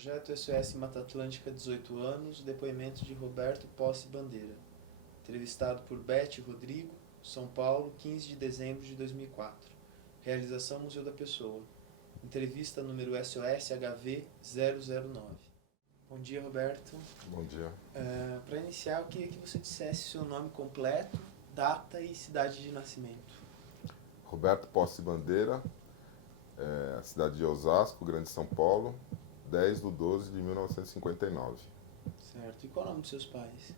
Projeto SOS Mata Atlântica, 18 anos, depoimento de Roberto Posse Bandeira. Entrevistado por Beth Rodrigo, São Paulo, 15 de dezembro de 2004. Realização Museu da Pessoa. Entrevista número SOS HV 009. Bom dia, Roberto. Bom dia. Para iniciar, eu queria que você dissesse seu nome completo, data e cidade de nascimento. Roberto Posse Bandeira, cidade de Osasco, Grande São Paulo, 10/12/1959. Certo. E qual é o nome dos seus pais?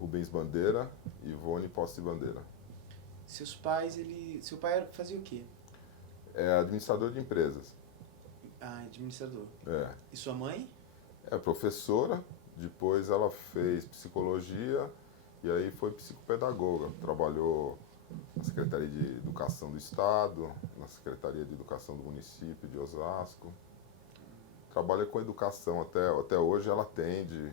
Rubens Bandeira e Ivone Posse Bandeira. Seus pais, seu pai fazia o quê? É administrador de empresas. Ah, administrador. É. E sua mãe? É professora, depois ela fez psicologia e aí foi psicopedagoga. Trabalhou na Secretaria de Educação do Estado, na Secretaria de Educação do município de Osasco. Trabalha com educação até hoje, ela atende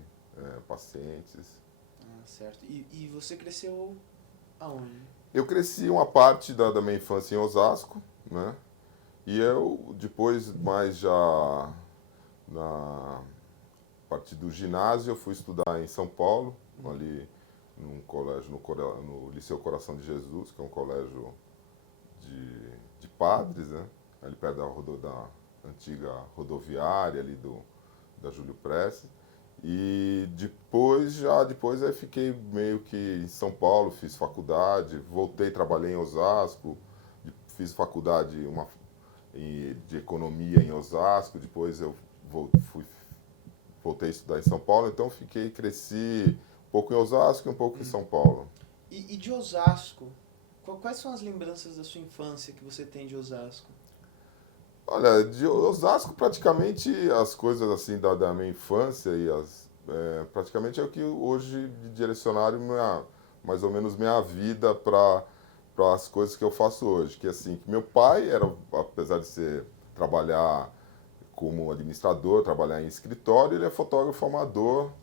pacientes. Ah, certo. E você cresceu aonde? Eu cresci uma parte da minha infância em Osasco, né? E eu, depois, mais já na partir do ginásio, eu fui estudar em São Paulo, ali num colégio, no Liceu Coração de Jesus, que é um colégio de padres, né? Ali perto da antiga rodoviária, ali da Júlio Prestes. E depois aí fiquei meio que em São Paulo, fiz faculdade, voltei, trabalhei em Osasco, fiz faculdade de economia em Osasco, depois eu voltei a estudar em São Paulo, então cresci um pouco em Osasco e um pouco em São Paulo. E de Osasco, quais são as lembranças da sua infância que você tem de Osasco? Olha, de Osasco praticamente as coisas assim da minha infância praticamente é o que hoje direcionaram mais ou menos minha vida para as coisas que eu faço hoje. Que assim, que meu pai era, apesar de trabalhar como administrador, trabalhar em escritório, ele é fotógrafo amador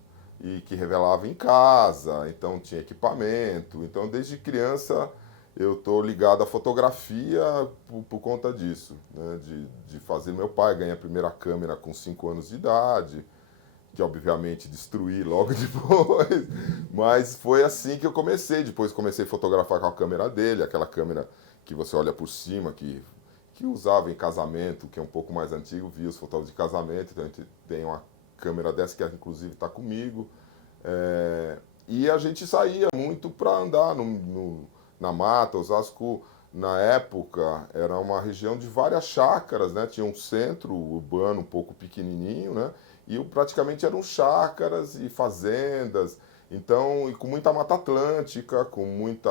e que revelava em casa, então tinha equipamento. Então desde criança eu estou ligado à fotografia por conta disso, né? De fazer meu pai ganhar a primeira câmera com 5 anos de idade, que obviamente destruí logo depois, mas foi assim que eu comecei. Depois comecei a fotografar com a câmera dele, aquela câmera que você olha por cima, que usava em casamento, que é um pouco mais antigo, via os fotógrafos de casamento, então a gente tem uma câmera dessa que inclusive está comigo. E a gente saía muito para andar na mata. Osasco, na época, era uma região de várias chácaras, né? Tinha um centro urbano um pouco pequenininho, né? E praticamente eram chácaras e fazendas, então, e com muita mata atlântica, com muita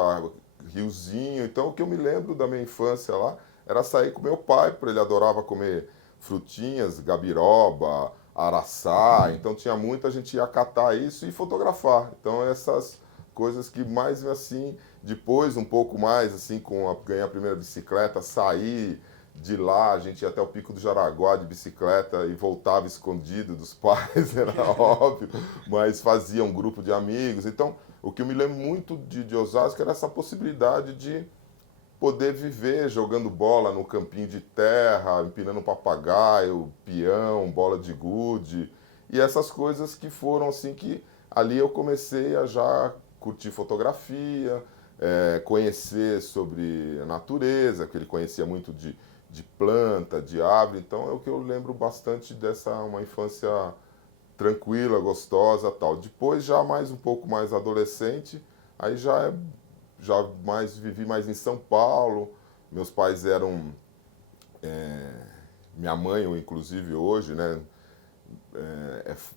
riozinho. Então, o que eu me lembro da minha infância lá era sair com meu pai, porque ele adorava comer frutinhas, gabiroba, araçá, então tinha muita gente ia catar isso e fotografar. Então essas coisas que mais assim, depois um pouco mais assim ganhar a primeira bicicleta, sair de lá, a gente ia até o Pico do Jaraguá de bicicleta e voltava escondido dos pais, era óbvio, mas fazia um grupo de amigos. Então, o que eu me lembro muito de Osasco era essa possibilidade de poder viver jogando bola no campinho de terra, empinando papagaio, peão, bola de gude, e essas coisas que foram assim que ali eu comecei a já curtir fotografia, conhecer sobre a natureza, que ele conhecia muito de planta, de árvore, então é o que eu lembro bastante uma infância tranquila, gostosa, tal. Depois já um pouco mais adolescente, aí vivi mais em São Paulo. Meus pais eram minha mãe, ou inclusive hoje, né,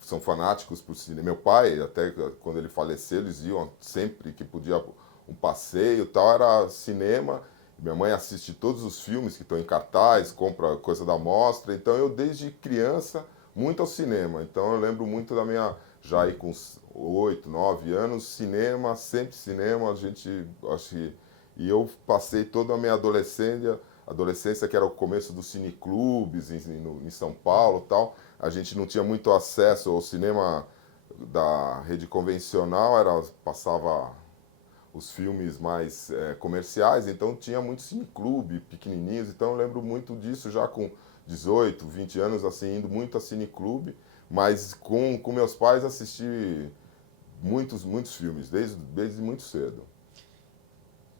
são fanáticos por cinema. Meu pai, até quando ele faleceu, eles iam sempre que podia um passeio e tal, era cinema. Minha mãe assiste todos os filmes que estão em cartaz, compra coisa da mostra. Então eu desde criança muito ao cinema. Então eu lembro muito da minha já aí com 8, 9 anos, sempre cinema, e eu passei toda a minha adolescência que era o começo dos cineclubes em São Paulo, tal. A gente não tinha muito acesso ao cinema da rede convencional, passava os filmes mais comerciais, então tinha muito cineclube, pequenininhos, então eu lembro muito disso já com 18, 20 anos, assim, indo muito a cineclube, Mas com meus pais assisti muitos filmes, desde muito cedo.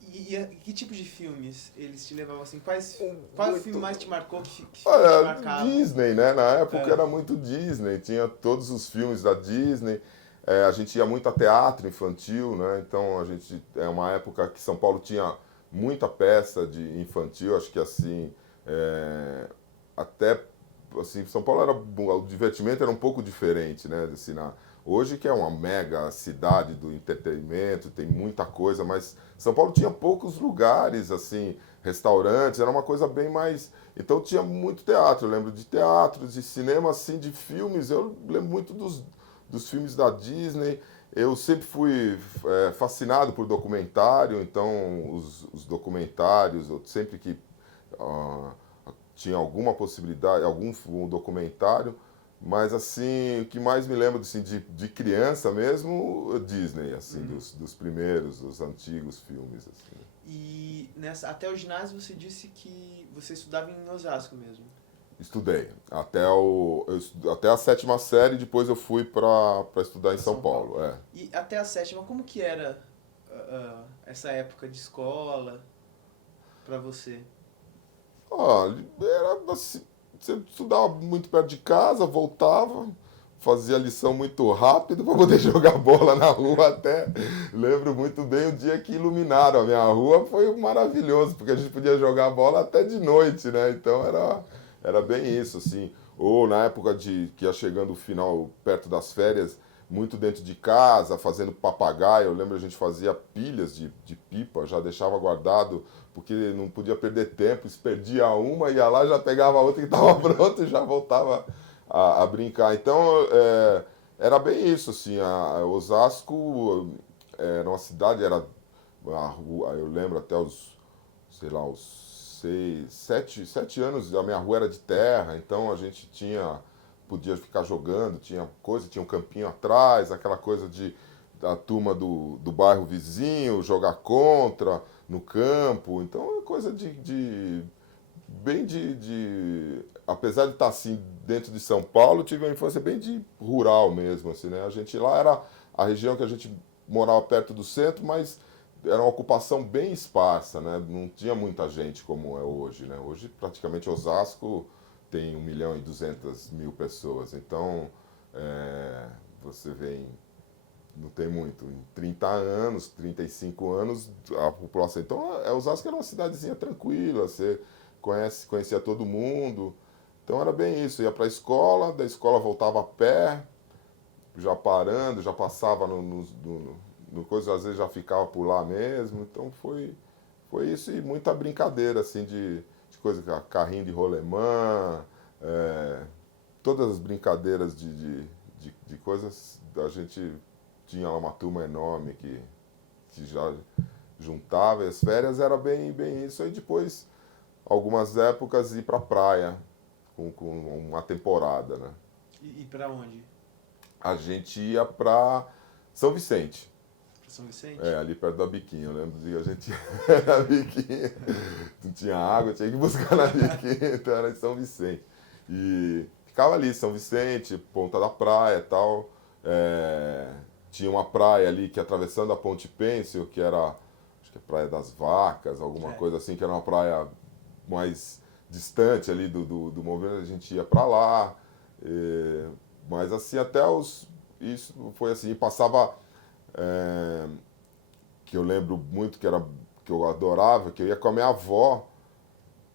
E que tipo de filmes eles te levavam assim? Qual o filme mais te marcou, que filme te Olha, marcava? Disney, né? Na época É. era muito Disney, tinha todos os filmes da Disney. A gente ia muito a teatro infantil, né? Então é uma época que São Paulo tinha muita peça de infantil, acho que assim, até assim, São Paulo o divertimento era um pouco diferente, né? Assim, hoje que é uma mega cidade do entretenimento, tem muita coisa, mas São Paulo tinha poucos lugares, assim, restaurantes, era uma coisa bem mais. Então tinha muito teatro, eu lembro de teatro, de cinema, assim, de filmes, eu lembro muito dos filmes da Disney. Eu sempre fui fascinado por documentário, então os documentários, eu sempre que ah, tinha alguma possibilidade, um documentário, mas assim, o que mais me lembro assim, de criança mesmo, Disney, assim, dos primeiros, dos antigos filmes. Assim. E até o ginásio você disse que você estudava em Osasco mesmo. Estudei até a sétima série, depois eu fui para estudar em Pra São São Paulo. Paulo. E até a sétima, como que era essa época de escola pra você? Olha, era assim, você estudava muito perto de casa, voltava, fazia lição muito rápido para poder jogar bola na rua até. Lembro muito bem o dia que iluminaram a minha rua, foi maravilhoso, porque a gente podia jogar bola até de noite, né? Então era bem isso, assim. Ou na época que ia chegando o final, perto das férias, muito dentro de casa, fazendo papagaio. Eu lembro a gente fazia pilhas de pipa, já deixava guardado porque não podia perder tempo, se perdia uma, ia lá, já pegava a outra que estava pronta e já voltava a brincar. Então, era bem isso, assim, Osasco era uma cidade, era a rua, eu lembro até sei lá, os 7 anos, a minha rua era de terra, então a gente podia ficar jogando, tinha um campinho atrás, aquela coisa da turma do bairro vizinho, jogar contra no campo. Então é coisa bem apesar de estar assim dentro de São Paulo, eu tive uma infância bem de rural mesmo, assim, né? A gente lá era a região que a gente morava perto do centro, mas era uma ocupação bem esparsa, né? Não tinha muita gente como é hoje, né? Hoje praticamente Osasco tem 1.200.000 pessoas, então você vê não tem muito. Em 30 anos, 35 anos, a população. Então, Osasco era uma cidadezinha tranquila, você conhecia todo mundo. Então, era bem isso. Ia para a escola, da escola voltava a pé, já parando, já passava no coisa, às vezes já ficava por lá mesmo. Então, foi isso e muita brincadeira, assim, de coisa, carrinho de rolemã, todas as brincadeiras de coisas, a gente tinha uma turma enorme que já juntava, e as férias era bem isso. Aí depois, algumas épocas, ir pra praia com uma temporada, né? E pra onde? A gente ia pra São Vicente. Pra São Vicente? Ali perto da Biquinha, eu lembro de a gente ia na Biquinha, não tinha água, tinha que buscar na Biquinha, então era em São Vicente. E ficava ali, São Vicente, Ponta da Praia e tal. Tinha uma praia ali que atravessando a Ponte Pêncil, que era, acho que é Praia das Vacas, alguma coisa assim, que era uma praia mais distante ali do movimento, a gente ia para lá. Mas assim, isso foi assim, passava que eu lembro muito que eu adorava, que eu ia com a minha avó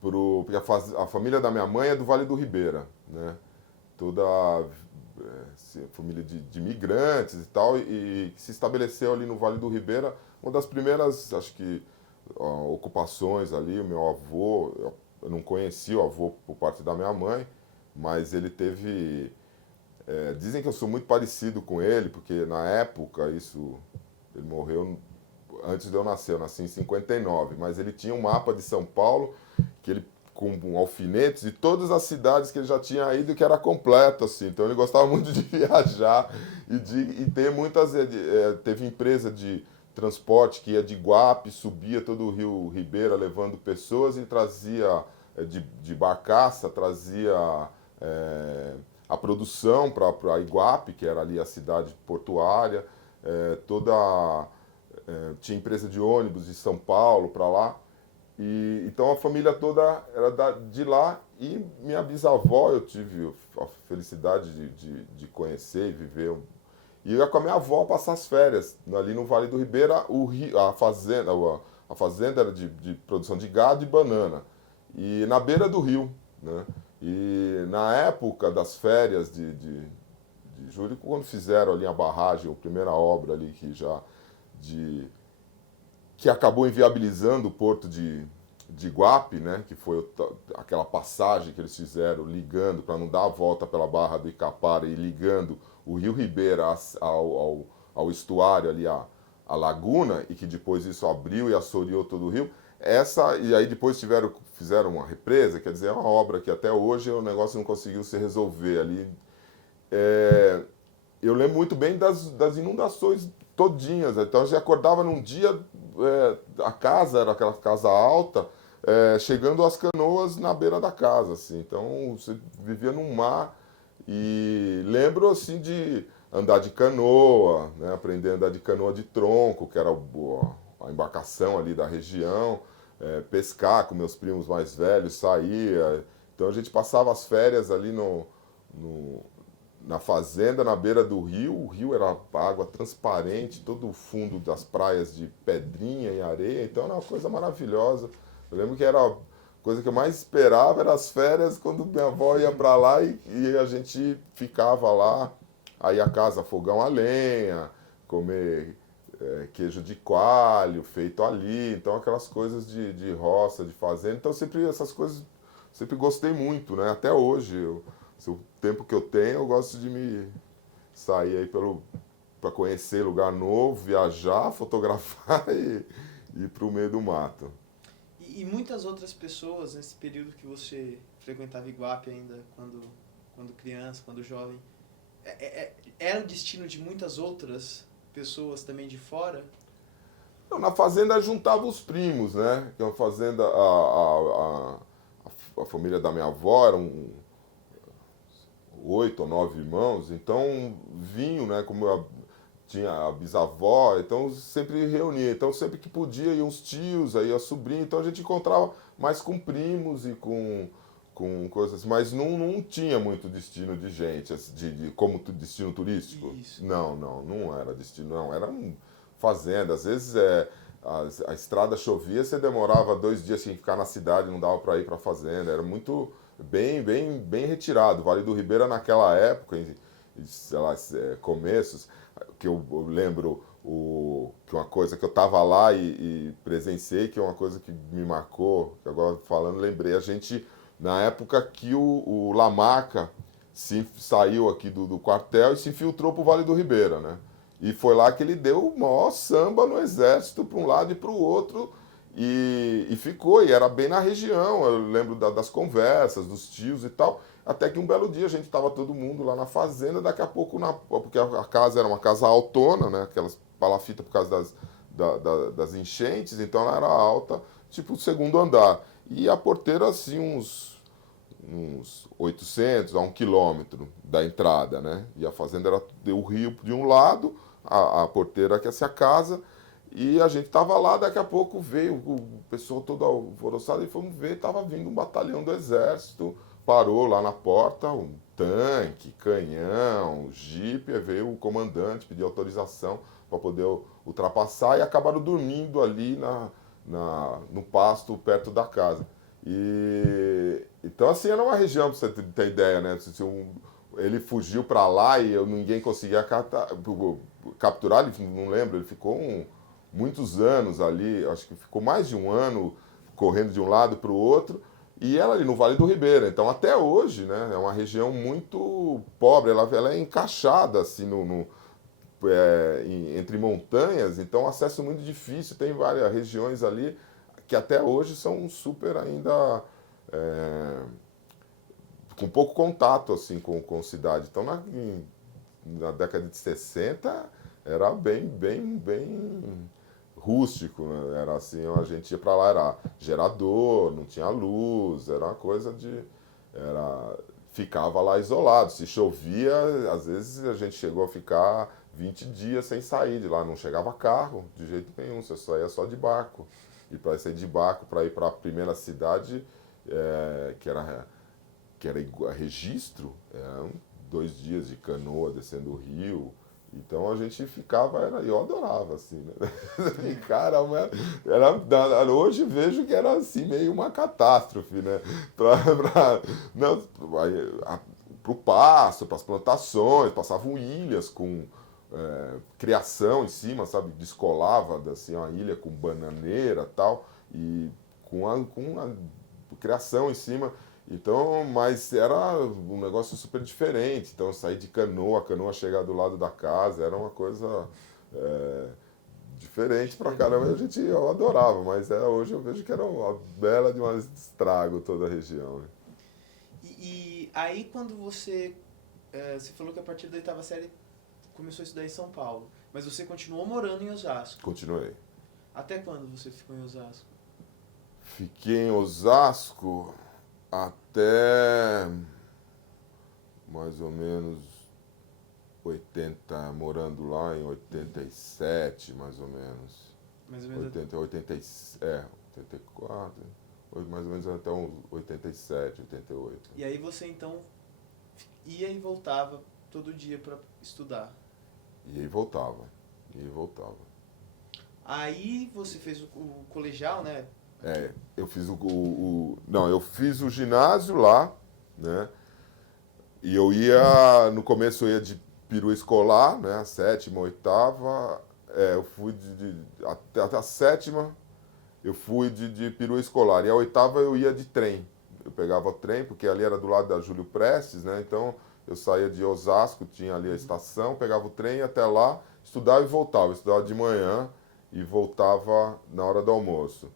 porque a família da minha mãe é do Vale do Ribeira, né? Toda família de imigrantes e tal, e que se estabeleceu ali no Vale do Ribeira, uma das primeiras, acho que, ocupações ali, o meu avô, eu não conheci o avô por parte da minha mãe, mas ele teve. Dizem que eu sou muito parecido com ele, porque na época ele morreu antes de eu nasci em 59, mas ele tinha um mapa de São Paulo que ele com alfinetes de todas as cidades que ele já tinha ido, que era completo, assim. Então ele gostava muito de viajar e ter muitas. Teve empresa de transporte que ia de Guape, subia todo o Rio Ribeira levando pessoas e trazia de barcaça, trazia a produção para a Iguape, que era ali a cidade portuária, tinha empresa de ônibus de São Paulo para lá. E, então a família toda era de lá e minha bisavó eu tive a felicidade de conhecer e viver. E eu ia com a minha avó passar as férias ali no Vale do Ribeira, a fazenda era de produção de gado e banana. E na beira do rio, né? E na época das férias de julho, quando fizeram ali a barragem, a primeira obra ali que acabou inviabilizando o porto de Iguape, né, que foi aquela passagem que eles fizeram ligando para não dar a volta pela Barra do Icapara e ligando o Rio Ribeira ao estuário ali, a laguna, e que depois isso abriu e assoreou todo o rio. E aí depois fizeram uma represa, quer dizer, é uma obra que até hoje o negócio não conseguiu se resolver ali. Eu lembro muito bem das inundações todinhas. Então a gente acordava num dia, a casa era aquela casa alta, chegando as canoas na beira da casa, assim. Então você vivia num mar e lembro assim de andar de canoa, né? Aprender a andar de canoa de tronco, que era a embarcação ali da região, pescar com meus primos mais velhos, sair. Então a gente passava as férias ali no, na fazenda, na beira do rio. O rio era água transparente, todo o fundo das praias de pedrinha e areia, então era uma coisa maravilhosa. Eu lembro que era a coisa que eu mais esperava era as férias, quando minha avó ia para lá e a gente ficava lá. Aí a casa, fogão a lenha, comer queijo de coalho feito ali, então aquelas coisas de roça, de fazenda. Então sempre essas coisas, sempre gostei muito, né? Até hoje, o tempo que eu tenho, eu gosto de me sair aí para conhecer lugar novo, viajar, fotografar e ir para o meio do mato. E muitas outras pessoas, nesse período que você frequentava Iguape ainda, quando criança, quando jovem, era o destino de muitas outras pessoas também de fora? Não, na fazenda juntava os primos, né? Que é uma fazenda, a família da minha avó eram 8 ou 9 irmãos, então vinham, né? Como eu tinha a bisavó, então sempre reunia. Então sempre que podia iam os tios, aí a sobrinha, então a gente encontrava mais com primos e com coisas, mas não tinha muito destino de gente, como destino turístico. Isso. Não era destino, não. Era fazenda. Às vezes a estrada chovia, você demorava 2 dias sem ficar na cidade, não dava para ir para a fazenda. Era muito bem retirado. Vale do Ribeira naquela época, sei lá, começos, que eu lembro que uma coisa que eu estava lá e presenciei, que é uma coisa que me marcou, que agora falando, lembrei, a gente, na época que o Lamaca saiu aqui do quartel e se infiltrou para o Vale do Ribeira, né? E foi lá que ele deu o maior samba no exército para um lado e para o outro, e ficou, e era bem na região. Eu lembro das conversas, dos tios e tal. Até que um belo dia a gente estava todo mundo lá na fazenda, daqui a pouco, porque a casa era uma casa altona, né? Aquelas palafitas por causa das enchentes, então ela era alta, tipo o segundo andar. E a porteira, assim, uns 800 a 1 quilômetro da entrada, né? E a fazenda era o rio de um lado, a porteira que é a casa, e a gente tava lá, daqui a pouco veio o pessoal todo alvoroçado e fomos ver, tava vindo um batalhão do exército, parou lá na porta, um tanque, canhão, jipe, aí veio o comandante, pediu autorização para poder ultrapassar e acabaram dormindo ali no pasto perto da casa. Então assim, era uma região, para você ter ideia, né? Ele fugiu para lá e ninguém conseguia capturar, ele não lembro, ele ficou muitos anos ali, acho que ficou mais de um ano correndo de um lado para o outro, e ela ali no Vale do Ribeira. Então até hoje, né, é uma região muito pobre, ela é encaixada assim entre montanhas, então acesso muito difícil, tem várias regiões ali que até hoje são super ainda com pouco contato assim com cidade. Então na década de 60 era bem rústico, né? Era assim, a gente ia para lá, era gerador, não tinha luz, era uma coisa era ficava lá isolado. Se chovia, às vezes a gente chegou a ficar 20 dias sem sair de lá. Não chegava carro de jeito nenhum, você só ia só de barco. E para sair de barco para ir para a primeira cidade, que era Registro, eram 2 dias de canoa descendo o rio. Então a gente ficava, eu adorava, assim, né? E, cara, hoje vejo que era assim, meio uma catástrofe, né? Não, pro pasto, para as plantações, passavam ilhas com criação em cima, sabe? Descolava assim, uma ilha com bananeira e tal, e com a criação em cima. Então, mas era um negócio super diferente. Então, sair de canoa, a canoa chegar do lado da casa, era uma coisa diferente pra caramba. Eu adorava, mas hoje eu vejo que era uma bela de um estrago toda a região. Né? E aí, quando você falou que a partir da oitava série começou a estudar em São Paulo, mas você continuou morando em Osasco. Continuei. Até quando você ficou em Osasco? Fiquei em Osasco até mais ou menos 80, morando lá em 87, mais ou menos. Mais ou menos 84, mais ou menos até uns 87, 88. E aí você então ia e voltava todo dia para estudar? Ia e voltava, ia e voltava. Aí você fez o colegial, né? Eu fiz não, eu fiz o ginásio lá, né? E eu ia, no começo eu ia de perua escolar, né? A sétima, oitava, eu fui até a sétima, eu fui de perua escolar. E a oitava eu ia de trem. Eu pegava o trem, porque ali era do lado da Júlio Prestes, né? Então eu saía de Osasco, tinha ali a estação, pegava o trem ia até lá, estudava e voltava. Eu estudava de manhã e voltava na hora do almoço.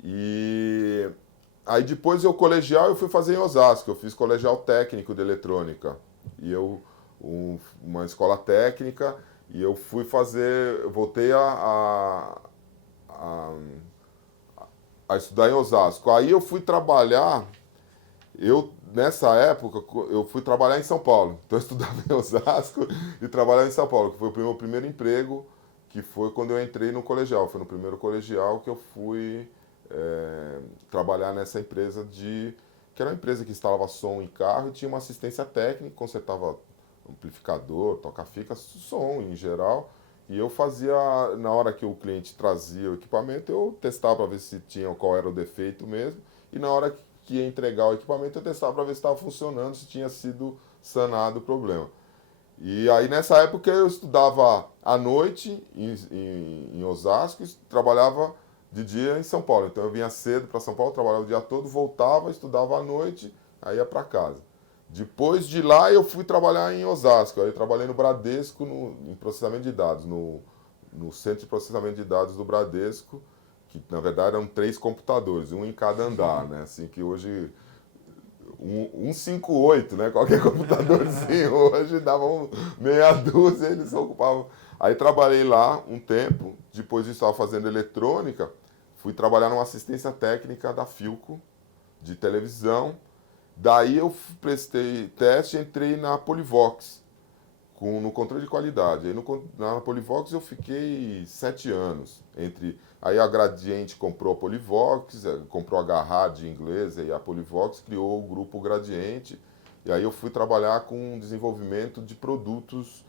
E aí depois eu colegial eu fui fazer em Osasco, eu fiz colegial técnico de eletrônica. E uma escola técnica, e eu fui fazer, eu voltei a estudar em Osasco. Aí eu fui trabalhar, nessa época, eu fui trabalhar em São Paulo. Então eu estudava em Osasco e trabalhava em São Paulo, que foi o meu primeiro emprego, que foi quando eu entrei no colegial. Foi no primeiro colegial que eu fui trabalhar nessa empresa que era uma empresa que instalava som em carro e tinha uma assistência técnica, consertava amplificador, toca-fica, som em geral. E eu fazia, na hora que o cliente trazia o equipamento, eu testava para ver se tinha, qual era o defeito mesmo. E na hora que ia entregar o equipamento, eu testava para ver se estava funcionando, se tinha sido sanado o problema. E aí nessa época eu estudava à noite em Osasco e trabalhava de dia em São Paulo. Então eu vinha cedo para São Paulo, trabalhava o dia todo, voltava, estudava à noite, aí ia para casa. Depois de lá eu fui trabalhar em Osasco. Aí eu trabalhei no Bradesco em processamento de dados, no centro de processamento de dados do Bradesco, que na verdade eram 3 computadores, um em cada andar, né? Assim que hoje 158, né? Qualquer computadorzinho hoje dava meia dúzia, eles ocupavam. Aí trabalhei lá um tempo, depois disso estava fazendo eletrônica, fui trabalhar numa assistência técnica da Philco, de televisão. Daí eu prestei teste e entrei na Polivox, no controle de qualidade. Aí na Polivox eu fiquei 7 anos. Aí a Gradiente comprou a Polivox, comprou a Garrad inglesa e a Polivox criou o grupo Gradiente. E aí eu fui trabalhar com desenvolvimento de produtos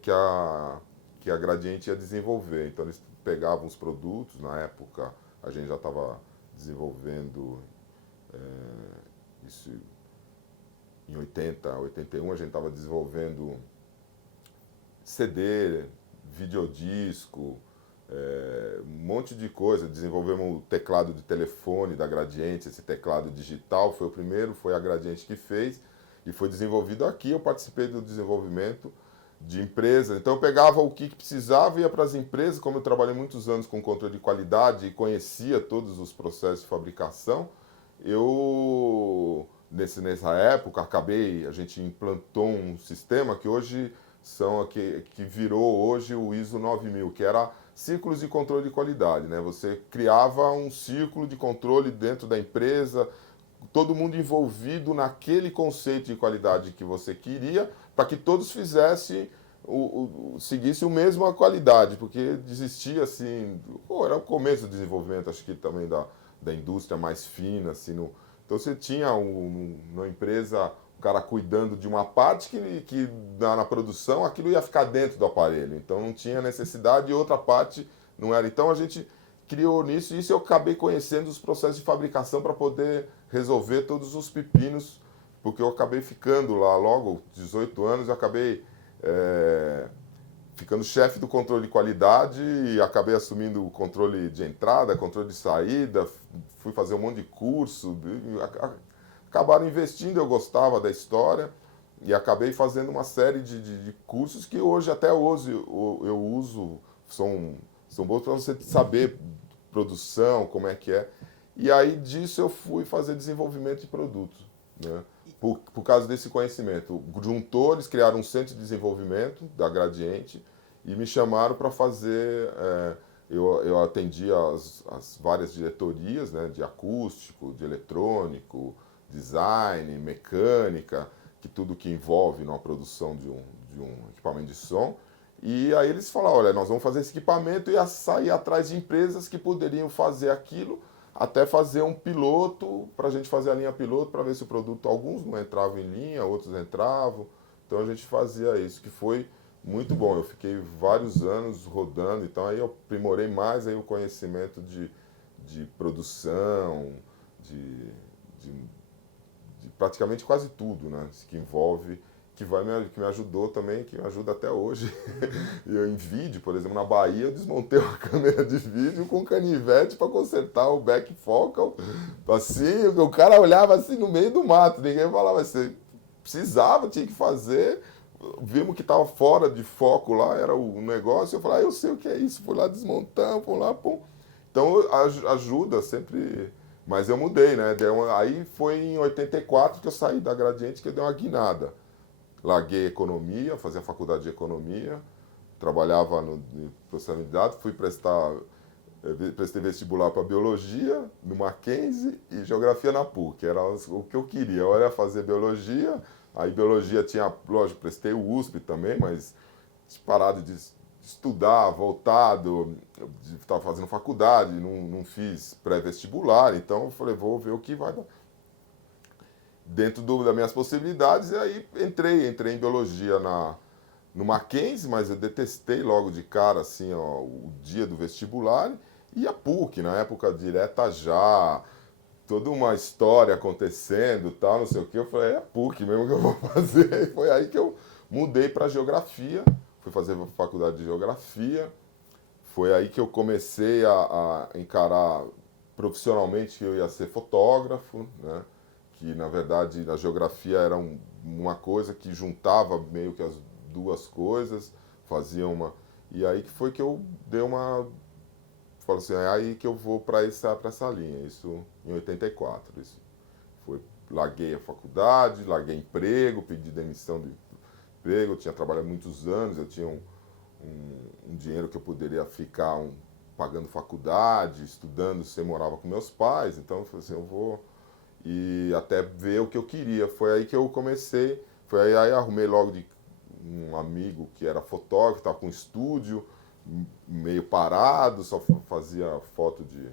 que a Gradiente ia desenvolver. Então eles pegavam os produtos, na época a gente já estava desenvolvendo isso em 80, 81, a gente estava desenvolvendo CD, videodisco, um monte de coisa. Desenvolvemos o teclado de telefone da Gradiente, esse teclado digital foi o primeiro, foi a Gradiente que fez e foi desenvolvido aqui. Eu participei do desenvolvimento de empresas, então eu pegava o que precisava e ia para as empresas. Como eu trabalhei muitos anos com controle de qualidade e conhecia todos os processos de fabricação, nessa época a gente implantou um sistema que hoje que virou hoje o ISO 9000, que era ciclos de controle de qualidade, né? Você criava um ciclo de controle dentro da empresa, todo mundo envolvido naquele conceito de qualidade que você queria, para que todos fizessem, seguissem a mesma qualidade, porque existia assim, era o começo do desenvolvimento, acho que também da indústria mais fina, assim, então você tinha uma empresa, o cara cuidando de uma parte que na produção aquilo ia ficar dentro do aparelho, então não tinha necessidade e outra parte não era. Então a gente criou nisso e isso eu acabei conhecendo os processos de fabricação para poder resolver todos os pepinos, porque eu acabei ficando lá logo, 18 anos, eu acabei ficando chefe do controle de qualidade e acabei assumindo o controle de entrada, controle de saída, fui fazer um monte de curso, acabaram investindo, eu gostava da história e acabei fazendo uma série de cursos que hoje, até hoje, eu uso, são bons para você saber produção, como é que é. E aí disso eu fui fazer desenvolvimento de produtos, né? Por causa desse conhecimento. Juntou, eles criaram um centro de desenvolvimento da Gradiente e me chamaram para fazer... eu atendi as várias diretorias, né, de acústico, de eletrônico, design, mecânica, que tudo que envolve na produção de um equipamento de som. E aí eles falaram, olha, nós vamos fazer esse equipamento e sair atrás de empresas que poderiam fazer aquilo, até fazer um piloto, para a gente fazer a linha piloto, para ver se o produto, alguns não entravam em linha, outros entravam. Então a gente fazia isso, que foi muito bom. Eu fiquei vários anos rodando, então aí eu aprimorei mais aí o conhecimento de produção, de praticamente quase tudo, né, que envolve... que me ajudou também, que me ajuda até hoje. Eu, em vídeo, por exemplo, na Bahia, eu desmontei uma câmera de vídeo com canivete para consertar o back focal. Assim, o cara olhava assim no meio do mato, ninguém falava assim, precisava, tinha que fazer. Vimos que estava fora de foco lá, era o negócio. Eu falei, eu sei o que é isso, fui lá desmontando, fui lá, pum. Então ajuda sempre. Mas eu mudei, né? Aí foi em 84 que eu saí da Gradiente, que eu dei uma guinada. Larguei economia, fazia faculdade de economia, trabalhava no processamento de dados, prestei vestibular para biologia no Mackenzie e geografia na PUC, era o que eu queria. Eu era fazer biologia, aí biologia tinha, lógico, prestei o USP também, mas parado de estudar, voltado, estava fazendo faculdade, não fiz pré-vestibular, então eu falei, vou ver o que vai dar dentro das minhas possibilidades, e aí entrei em biologia no Mackenzie, mas eu detestei logo de cara assim, ó, o dia do vestibular, e a PUC, na época direta já, toda uma história acontecendo, tal, não sei o que, eu falei, é a PUC mesmo que eu vou fazer, e foi aí que eu mudei para geografia, fui fazer faculdade de geografia, foi aí que eu comecei a encarar profissionalmente que eu ia ser fotógrafo, né? Que na verdade a geografia era uma coisa que juntava meio que as duas coisas, fazia uma... E aí que foi que eu dei uma... Falei assim, é aí que eu vou para essa linha, isso em 84. Isso foi, larguei a faculdade, larguei emprego, pedi demissão de emprego, eu tinha trabalhado muitos anos, eu tinha um dinheiro que eu poderia ficar pagando faculdade, estudando, sem morava com meus pais, então eu falei assim, eu vou... E até ver o que eu queria. Foi aí que eu comecei, foi aí arrumei logo de um amigo que era fotógrafo, estava com um estúdio, meio parado, só fazia foto de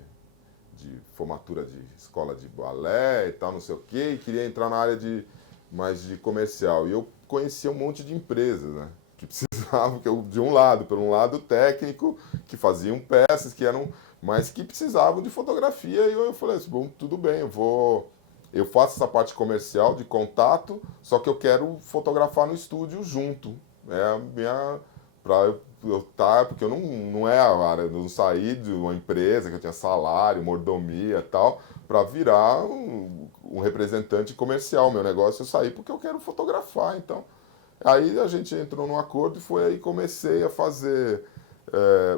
formatura de escola de balé e tal, não sei o quê, e queria entrar na área mais de comercial. E eu conhecia um monte de empresas, né, que precisavam, de um lado, por um lado técnico, que faziam peças, mas que precisavam de fotografia, e eu falei assim, bom, tudo bem, eu faço essa parte comercial de contato, só que eu quero fotografar no estúdio junto. É a minha... Pra eu estar, porque eu não é a área, eu não saí de uma empresa que eu tinha salário, mordomia e tal, para virar um representante comercial. Meu negócio eu saí porque eu quero fotografar, então. Aí a gente entrou num acordo e foi aí que comecei a fazer,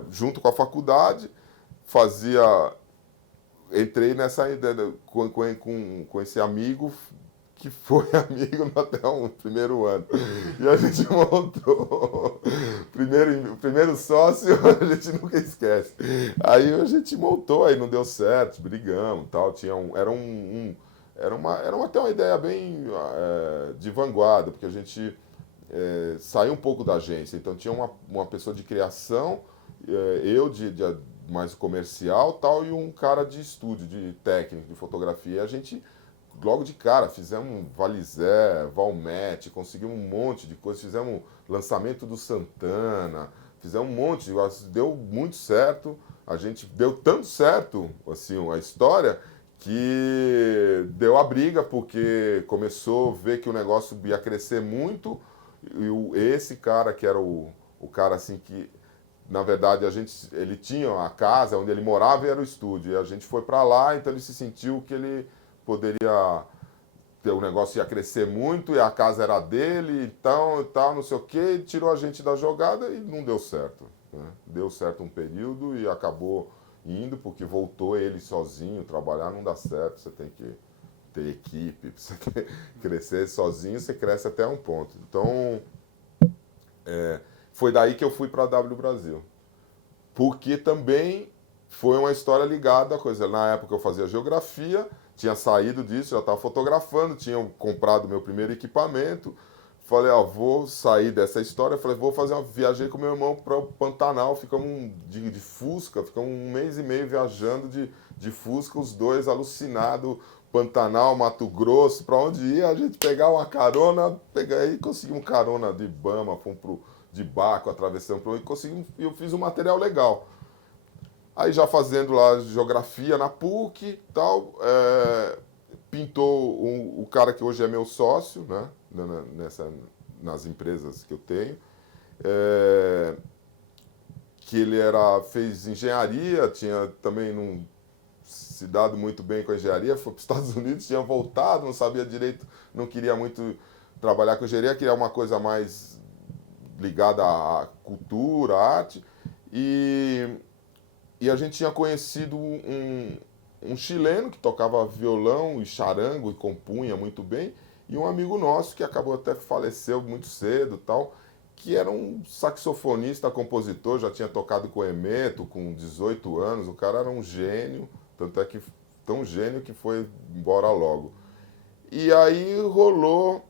junto com a faculdade, entrei nessa ideia com esse amigo que foi amigo até o primeiro ano. E a gente montou. Primeiro sócio, a gente nunca esquece. Aí a gente montou, aí não deu certo, brigamos tal. Era até uma ideia bem de vanguarda, porque a gente saiu um pouco da agência. Então tinha uma pessoa de criação, eu de mais comercial tal, e um cara de estúdio, de técnico, de fotografia. E a gente, logo de cara, fizemos Valizé, Valmete, conseguimos um monte de coisas, fizemos lançamento do Santana, fizemos um monte, deu muito certo. A gente deu tanto certo, assim, a história, que deu a briga, porque começou a ver que o negócio ia crescer muito, e esse cara, que era o cara, assim, que, na verdade, ele tinha a casa onde ele morava e era o estúdio, e a gente foi para lá, então ele se sentiu que ele poderia o negócio ia crescer muito e a casa era dele, então e tal, não sei o quê, tirou a gente da jogada e não deu certo. Né? Deu certo um período e acabou indo, porque voltou ele sozinho, trabalhar não dá certo, você tem que ter equipe, pra você crescer sozinho, você cresce até um ponto. Então, foi daí que eu fui para a W Brasil. Porque também foi uma história ligada à coisa. Na época eu fazia geografia, tinha saído disso, já estava fotografando, tinha comprado meu primeiro equipamento. Falei, vou sair dessa história. Falei, vou fazer uma viagem com meu irmão para o Pantanal. Ficamos de Fusca, ficamos um mês e meio viajando de Fusca, os dois alucinados. Pantanal, Mato Grosso, para onde ia, a gente pegava uma carona, aí conseguimos carona de Bama, fomos de barco, atravessamos e conseguimos, eu fiz um material legal. Aí já fazendo lá geografia na PUC e tal, pintou o cara que hoje é meu sócio, né, nas empresas que eu tenho, que ele fez engenharia, tinha também não se dado muito bem com a engenharia, foi para os Estados Unidos, tinha voltado, não sabia direito, não queria muito trabalhar com engenharia, queria uma coisa mais ligada à cultura, à arte, e a gente tinha conhecido um chileno que tocava violão e charango e compunha muito bem, e um amigo nosso que acabou até faleceu muito cedo, tal, que era um saxofonista, compositor, já tinha tocado com Hermeto com 18 anos, o cara era um gênio, tanto é que tão gênio que foi embora logo. E aí rolou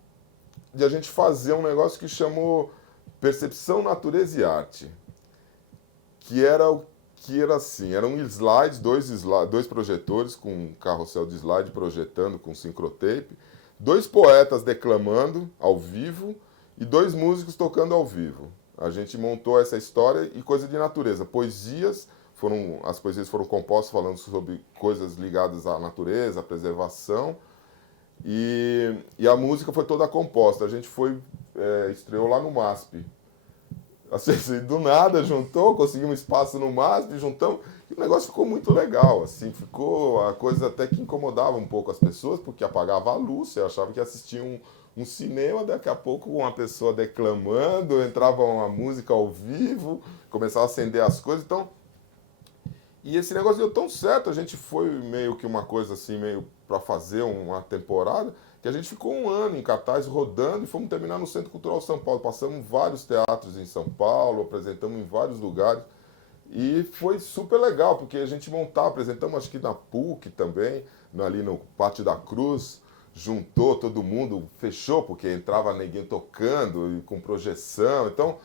de a gente fazer um negócio que chamou Percepção, Natureza e Arte, que era assim, eram slides, dois projetores com um carrossel de slide projetando com sincrotape, dois poetas declamando ao vivo e dois músicos tocando ao vivo. A gente montou essa história e coisa de natureza. As poesias foram compostas falando sobre coisas ligadas à natureza, à preservação, e a música foi toda composta. A gente estreou lá no MASP. Assim, do nada juntou, conseguimos espaço no MASP, juntamos, e o negócio ficou muito legal, assim, ficou a coisa até que incomodava um pouco as pessoas, porque apagava a luz, você achava que assistia um cinema, daqui a pouco uma pessoa declamando, entrava uma música ao vivo, começava a acender as coisas, então... E esse negócio deu tão certo, a gente foi meio que uma coisa assim, meio para fazer uma temporada, que a gente ficou um ano em cartaz rodando e fomos terminar no Centro Cultural São Paulo. Passamos em vários teatros em São Paulo, apresentamos em vários lugares. E foi super legal, porque a gente apresentamos acho que na PUC também, ali no Pátio da Cruz, juntou todo mundo, fechou, porque entrava ninguém tocando e com projeção. Então,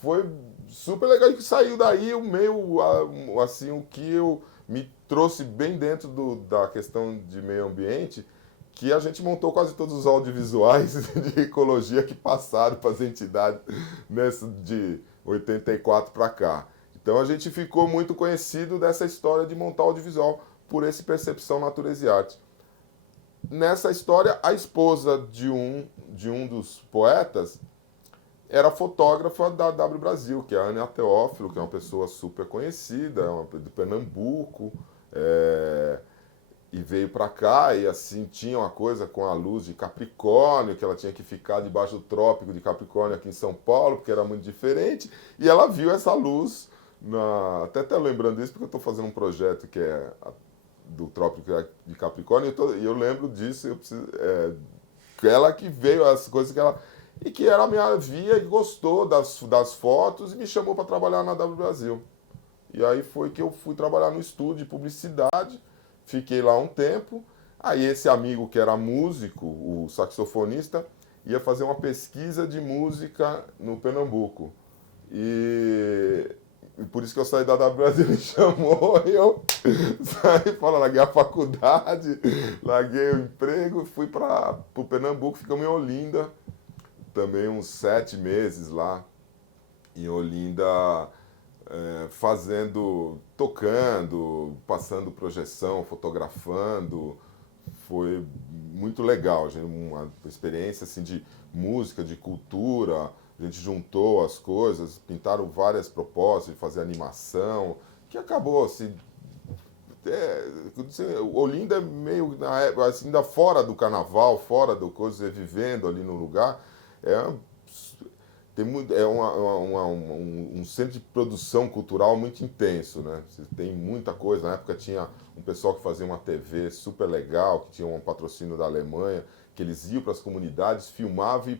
foi super legal e saiu daí o meio, assim, o que eu me trouxe bem dentro da questão de meio ambiente, que a gente montou quase todos os audiovisuais de ecologia que passaram para as entidades de 84 para cá. Então a gente ficou muito conhecido dessa história de montar audiovisual por esse Percepção, Natureza e Arte. Nessa história, a esposa de um dos poetas era fotógrafa da W Brasil, que é a Ana Teófilo, que é uma pessoa super conhecida, de Pernambuco, e veio para cá e assim tinha uma coisa com a luz de Capricórnio, que ela tinha que ficar debaixo do trópico de Capricórnio aqui em São Paulo, porque era muito diferente, e ela viu essa luz, até lembrando disso, porque eu estou fazendo um projeto que é do trópico de Capricórnio, e eu lembro disso, ela que veio, as coisas que ela... E que ela me via e gostou das fotos e me chamou para trabalhar na W Brasil. E aí foi que eu fui trabalhar no estúdio de publicidade, fiquei lá um tempo Aí esse amigo que era músico, o saxofonista, ia fazer uma pesquisa de música no Pernambuco. E por isso que eu saí da WS, ele me chamou e eu saí fora, larguei a faculdade, larguei o emprego, fui para o Pernambuco, ficamos em Olinda, também uns 7 meses lá, em Olinda, fazendo, tocando, passando projeção, fotografando. Foi muito legal, gente, uma experiência assim de música, de cultura. A gente juntou as coisas, pintaram várias propostas de fazer animação, que acabou assim. Olinda é meio assim, ainda fora do carnaval, fora do coisa, vivendo ali no lugar. É, tem muito, um centro de produção cultural muito intenso, né? Você tem muita coisa. Na época tinha um pessoal que fazia uma TV super legal, que tinha um patrocínio da Alemanha, que eles iam para as comunidades, filmavam e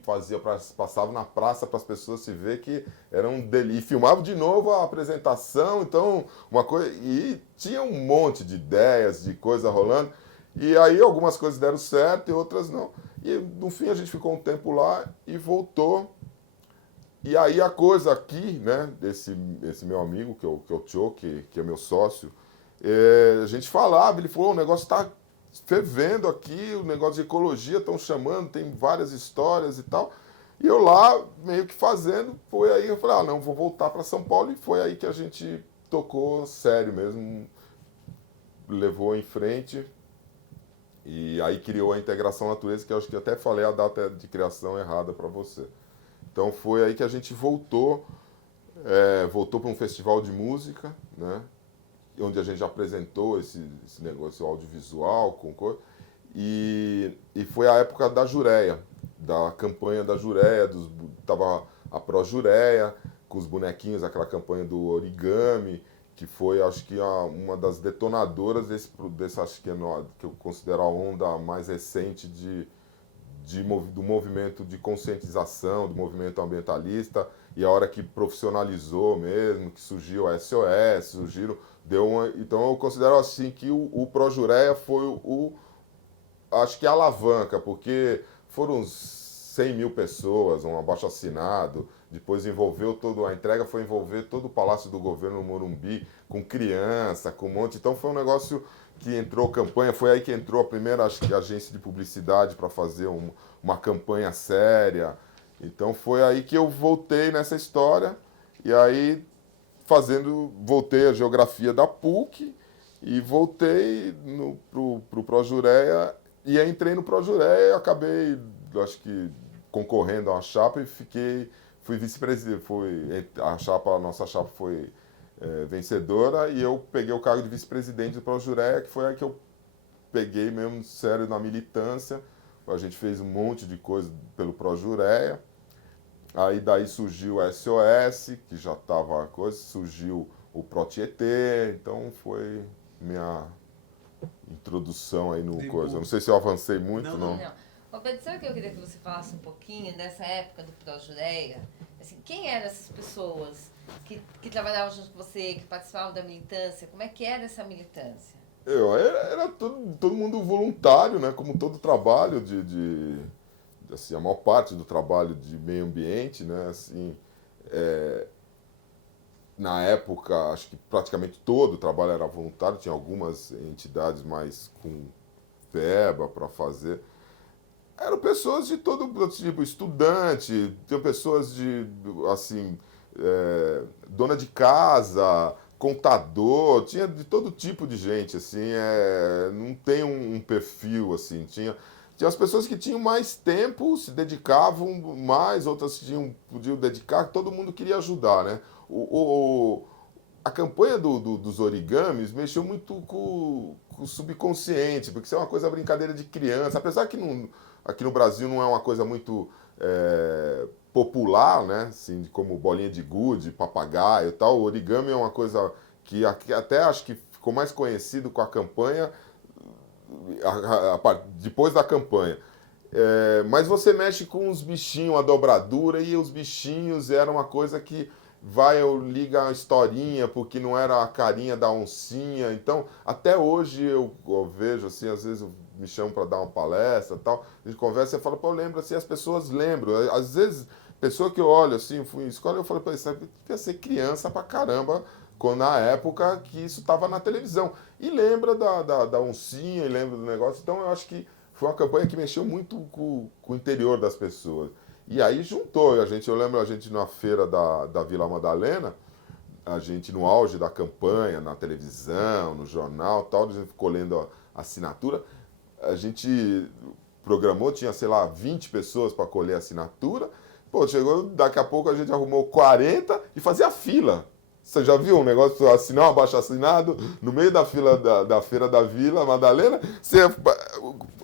passavam na praça para as pessoas se ver que era um delírio. E filmavam de novo a apresentação, então uma coisa. E tinha um monte de ideias, de coisa rolando. E aí algumas coisas deram certo e outras não. E no fim a gente ficou um tempo lá e voltou. E aí a coisa aqui, né, esse meu amigo, que é o Tio, que é meu sócio, a gente falava, ele falou, o negócio está fervendo aqui, o negócio de ecologia estão chamando, tem várias histórias e tal. E eu lá, meio que fazendo, foi aí eu falei, não, vou voltar para São Paulo. E foi aí que a gente tocou sério mesmo, levou em frente. E aí criou a Integração Natureza, que eu acho que até falei a data de criação errada para você. Então foi aí que a gente voltou para um festival de música, né? Onde a gente apresentou esse negócio audiovisual, e foi a época da Jureia, da campanha da Jureia, tava a Pró-Jureia, com os bonequinhos, aquela campanha do origami, que foi, acho que, uma das detonadoras desse acho que eu considero a onda mais recente do movimento de conscientização, do movimento ambientalista, e a hora que profissionalizou mesmo, que surgiu a SOS, então eu considero assim que o Pró-Jureia foi acho que a alavanca, porque foram 100 mil pessoas, um abaixo-assinado, depois a entrega foi envolver todo o Palácio do Governo no Morumbi, com criança, com um monte, então foi um negócio que entrou campanha, foi aí que entrou a primeira agência de publicidade para fazer uma campanha séria. Então foi aí que eu voltei nessa história, e aí voltei a geografia da PUC e voltei pro Pró-Jureia, e aí entrei no Pró-Jureia e acabei, acho que, concorrendo a uma chapa e fui vice-presidente, a nossa chapa foi vencedora, e eu peguei o cargo de vice-presidente do Pró-Jureia, que foi aí que eu peguei mesmo sério na militância. A gente fez um monte de coisa pelo Pró-Jureia. Aí daí surgiu o SOS, que já estava a coisa, surgiu o Pró-Tietê, então foi minha introdução aí no coisa. Eu não sei se eu avancei muito, não. Não. Roberto, sabe o que eu queria que você falasse um pouquinho dessa época do Pró-Jureia? Assim, quem eram essas pessoas que trabalhavam junto com você, que participavam da militância? Como é que era essa militância? Era todo mundo voluntário, né? Como todo trabalho assim, a maior parte do trabalho de meio ambiente, né? Assim, na época, acho que praticamente todo o trabalho era voluntário, tinha algumas entidades mais com verba para fazer. Eram pessoas de todo tipo, estudante, tinha pessoas assim, dona de casa, contador, tinha de todo tipo de gente, assim, não tem um perfil, assim, tinha as pessoas que tinham mais tempo, se dedicavam mais, outras podiam dedicar, todo mundo queria ajudar, né? A campanha dos origamis mexeu muito com o subconsciente, porque isso é uma coisa brincadeira de criança, apesar que aqui no Brasil não é uma coisa muito popular, né? Assim, como bolinha de gude, papagaio e tal. O origami é uma coisa que até acho que ficou mais conhecido com a campanha, depois da campanha. Mas você mexe com os bichinhos, a dobradura, e os bichinhos era uma coisa que vai eu ligo a historinha porque não era a carinha da oncinha. Então, até hoje eu vejo assim, às vezes me chamam para dar uma palestra e tal, a gente conversa e fala, pô, eu lembro assim, as pessoas lembram. Às vezes, pessoa que eu olho assim, fui em escola, eu falo, pô, isso devia ser criança pra caramba, quando na época que isso estava na televisão. E lembra da oncinha, e lembra do negócio. Então, eu acho que foi uma campanha que mexeu muito com o interior das pessoas. E aí juntou, eu lembro a gente na feira da Vila Madalena, a gente no auge da campanha, na televisão, no jornal, tal, a gente ficou lendo a assinatura, a gente programou, tinha, sei lá, 20 pessoas para colher a assinatura, pô, chegou, daqui a pouco a gente arrumou 40 e fazia fila. Você já viu um negócio, assinar um abaixo-assinado no meio da fila da feira da Vila Madalena, você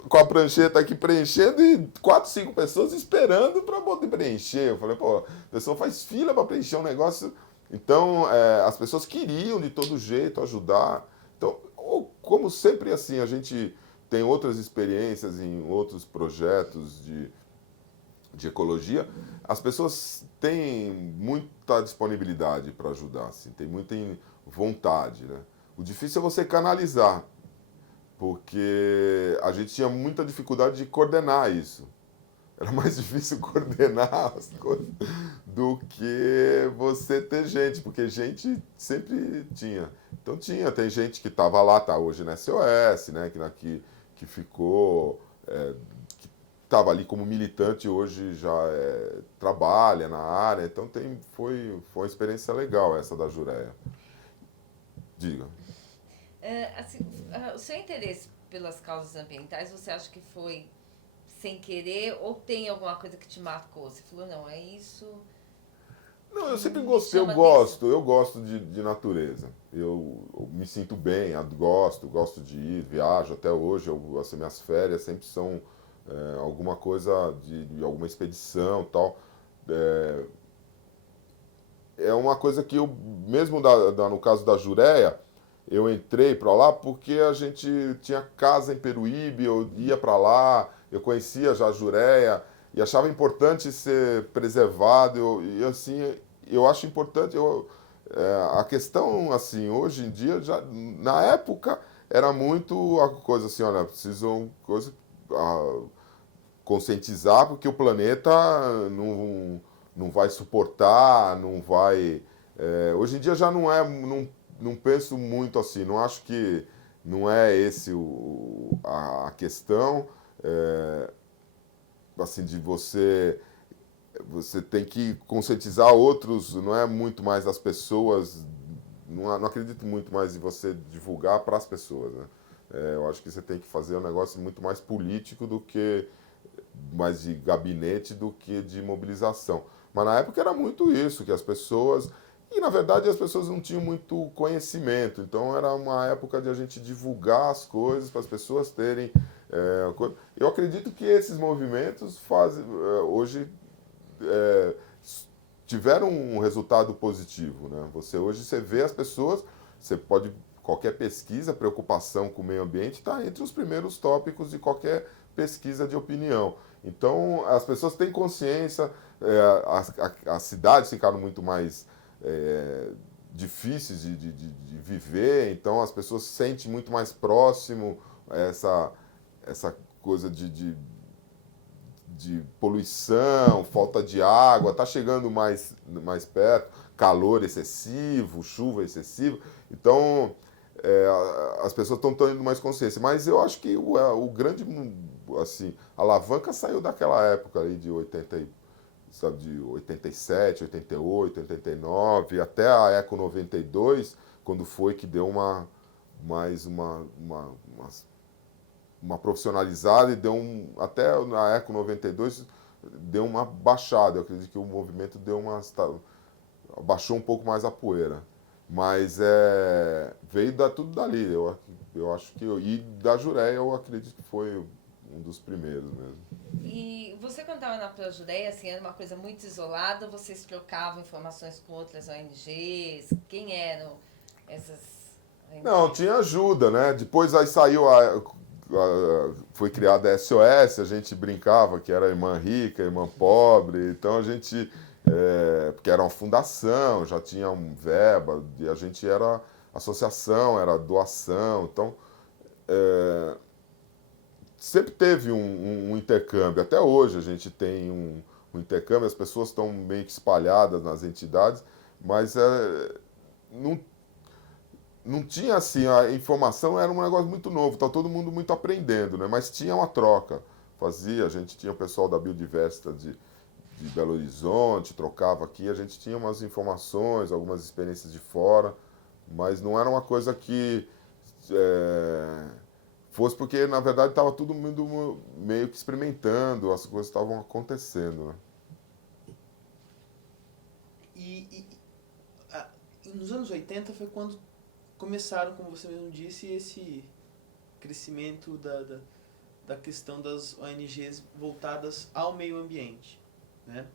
com a prancheta aqui preenchendo e 4, 5 pessoas esperando para poder preencher. Eu falei, pô, a pessoa faz fila para preencher um negócio. Então, as pessoas queriam de todo jeito ajudar. Então, como sempre assim, a gente tem outras experiências em outros projetos de ecologia, as pessoas têm muita disponibilidade para ajudar, assim, tem muita vontade, né? O difícil é você canalizar, porque a gente tinha muita dificuldade de coordenar isso. Era mais difícil coordenar as coisas do que você ter gente, porque gente sempre tinha. Então tem gente que estava lá, tá hoje na SOS, né, que ficou, que estava ali como militante, hoje já trabalha na área. Então foi uma experiência legal essa da Jureia. Diga. Assim, o seu interesse pelas causas ambientais, você acha que foi sem querer ou tem alguma coisa que te marcou? Você falou, não, é isso... Não, eu sempre gostei, eu gosto de natureza. Eu me sinto bem, gosto de ir, viajo até hoje. Assim, minhas férias sempre são alguma coisa de alguma expedição e tal. É uma coisa que eu, mesmo no caso da Jureia, eu entrei para lá porque a gente tinha casa em Peruíbe, eu ia para lá, eu conhecia já a Jureia e achava importante ser preservado. E assim, eu acho importante. A questão, assim, hoje em dia, na época, era muito a coisa assim: olha, precisam conscientizar porque o planeta não vai suportar, não vai. Hoje em dia já não é. Não penso muito assim, não acho que não é esse a questão, assim, de você tem que conscientizar outros, não é muito mais as pessoas, não acredito muito mais em você divulgar para as pessoas, né? Eu acho que você tem que fazer um negócio muito mais político do que mais de gabinete do que de mobilização. Mas na época era muito isso, que as pessoas... E, na verdade, as pessoas não tinham muito conhecimento. Então, era uma época de a gente divulgar as coisas para as pessoas terem... Eu acredito que esses movimentos hoje tiveram um resultado positivo, né? Hoje você vê as pessoas, qualquer pesquisa, preocupação com o meio ambiente está entre os primeiros tópicos de qualquer pesquisa de opinião. Então, as pessoas têm consciência, as cidades ficaram muito mais... difíceis de viver, então as pessoas se sentem muito mais próximo essa coisa de poluição, falta de água, está chegando mais perto, calor excessivo, chuva excessiva, então as pessoas estão tendo mais consciência, mas eu acho que o grande, assim, alavanca saiu daquela época aí de 87, 88, 89, até a Eco 92, quando foi que deu uma profissionalizada e até na Eco 92 deu uma baixada. Eu acredito que o movimento baixou um pouco mais a poeira. Mas veio tudo dali. Eu acho que... E da Jureia eu acredito que foi um dos primeiros mesmo. E você, quando estava na Projureia, assim, era uma coisa muito isolada, vocês trocavam informações com outras ONGs? Quem eram essas ONGs? Não, tinha ajuda, né? Depois aí saiu foi criada a SOS, a gente brincava que era irmã rica, irmã pobre, então a gente porque era uma fundação, já tinha um verba, e a gente era associação, era doação, então sempre teve um intercâmbio. Até hoje a gente tem um intercâmbio, as pessoas estão meio que espalhadas nas entidades, mas não, não tinha assim, a informação era um negócio muito novo, tá todo mundo muito aprendendo, né? Mas tinha uma troca. A gente tinha o pessoal da Biodiversity de Belo Horizonte, trocava aqui, a gente tinha umas informações, algumas experiências de fora, mas não era uma coisa que fosse porque, na verdade, estava todo mundo meio que experimentando, as coisas estavam acontecendo, né? E nos anos 80 foi quando começaram, como você mesmo disse, esse crescimento da questão das ONGs voltadas ao meio ambiente, né?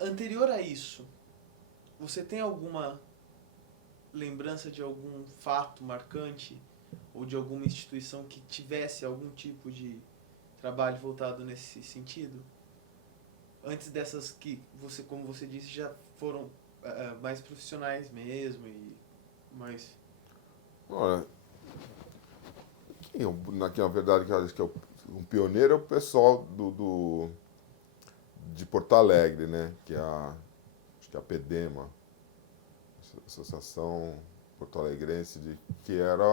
Anterior a isso, você tem alguma lembrança de algum fato marcante ou de alguma instituição que tivesse algum tipo de trabalho voltado nesse sentido? Antes dessas que, você, como você disse, já foram mais profissionais mesmo e mais... Olha, na verdade, que acho que um pioneiro é o pessoal de Porto Alegre, né? Acho que é a PEDEMA, Associação Porto Alegrense, que era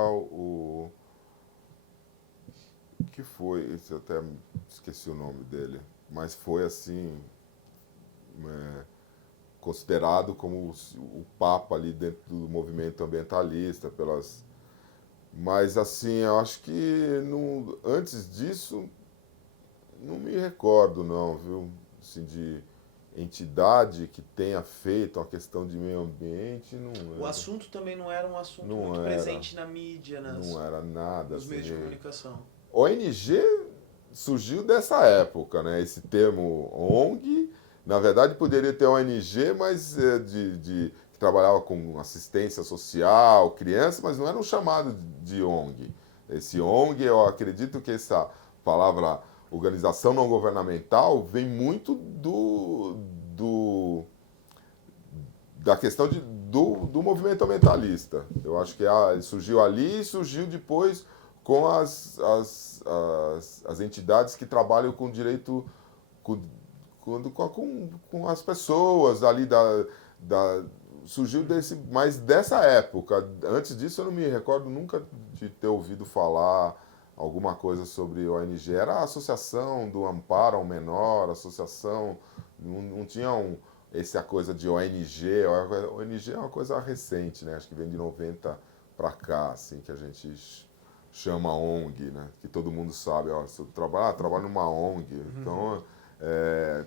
que foi, esse eu até esqueci o nome dele, mas foi assim, considerado como o papa ali dentro do movimento ambientalista, mas assim, eu acho que antes disso, não me recordo não, viu? Assim, de entidade que tenha feito uma questão de meio ambiente, não O era. assunto também não era um assunto Não muito era. presente na mídia, Não era nada. nos meios de Assim, comunicação. ONG surgiu dessa época, né? Esse termo ONG, na verdade poderia ter ONG, mas que trabalhava com assistência social, criança, mas não era um chamado de ONG. Esse ONG, eu acredito que essa palavra organização não governamental vem muito da questão do movimento ambientalista. Eu acho que surgiu ali e surgiu depois com as entidades que trabalham com direito, com as pessoas ali surgiu mas dessa época. Antes disso eu não me recordo nunca de ter ouvido falar alguma coisa sobre ONG. Era a Associação do Amparo ao Menor, associação, não tinha essa coisa de ONG. ONG é uma coisa recente, né? Acho que vem de 90 para cá, assim, que a gente chama ONG, né? Que todo mundo sabe, ó, se eu trabalho numa ONG, então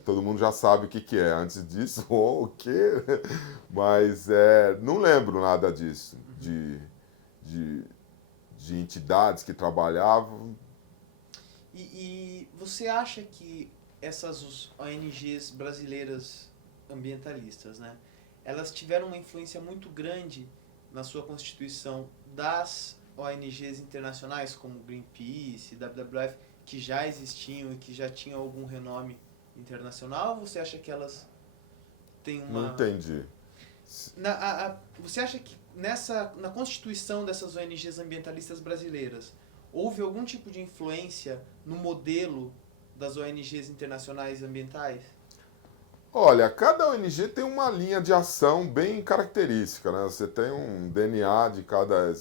todo mundo já sabe o que é. Antes disso, o quê? Mas não lembro nada disso, de entidades que trabalhavam. E você acha que essas ONGs brasileiras ambientalistas, né, elas tiveram uma influência muito grande na sua constituição das ONGs internacionais, como Greenpeace, WWF, que já existiam e que já tinham algum renome internacional, ou você acha que elas têm uma... Não entendi. Você acha que na constituição dessas ONGs ambientalistas brasileiras houve algum tipo de influência no modelo das ONGs internacionais ambientais? Olha, cada ONG tem uma linha de ação bem característica, né? Você tem um DNA de cada...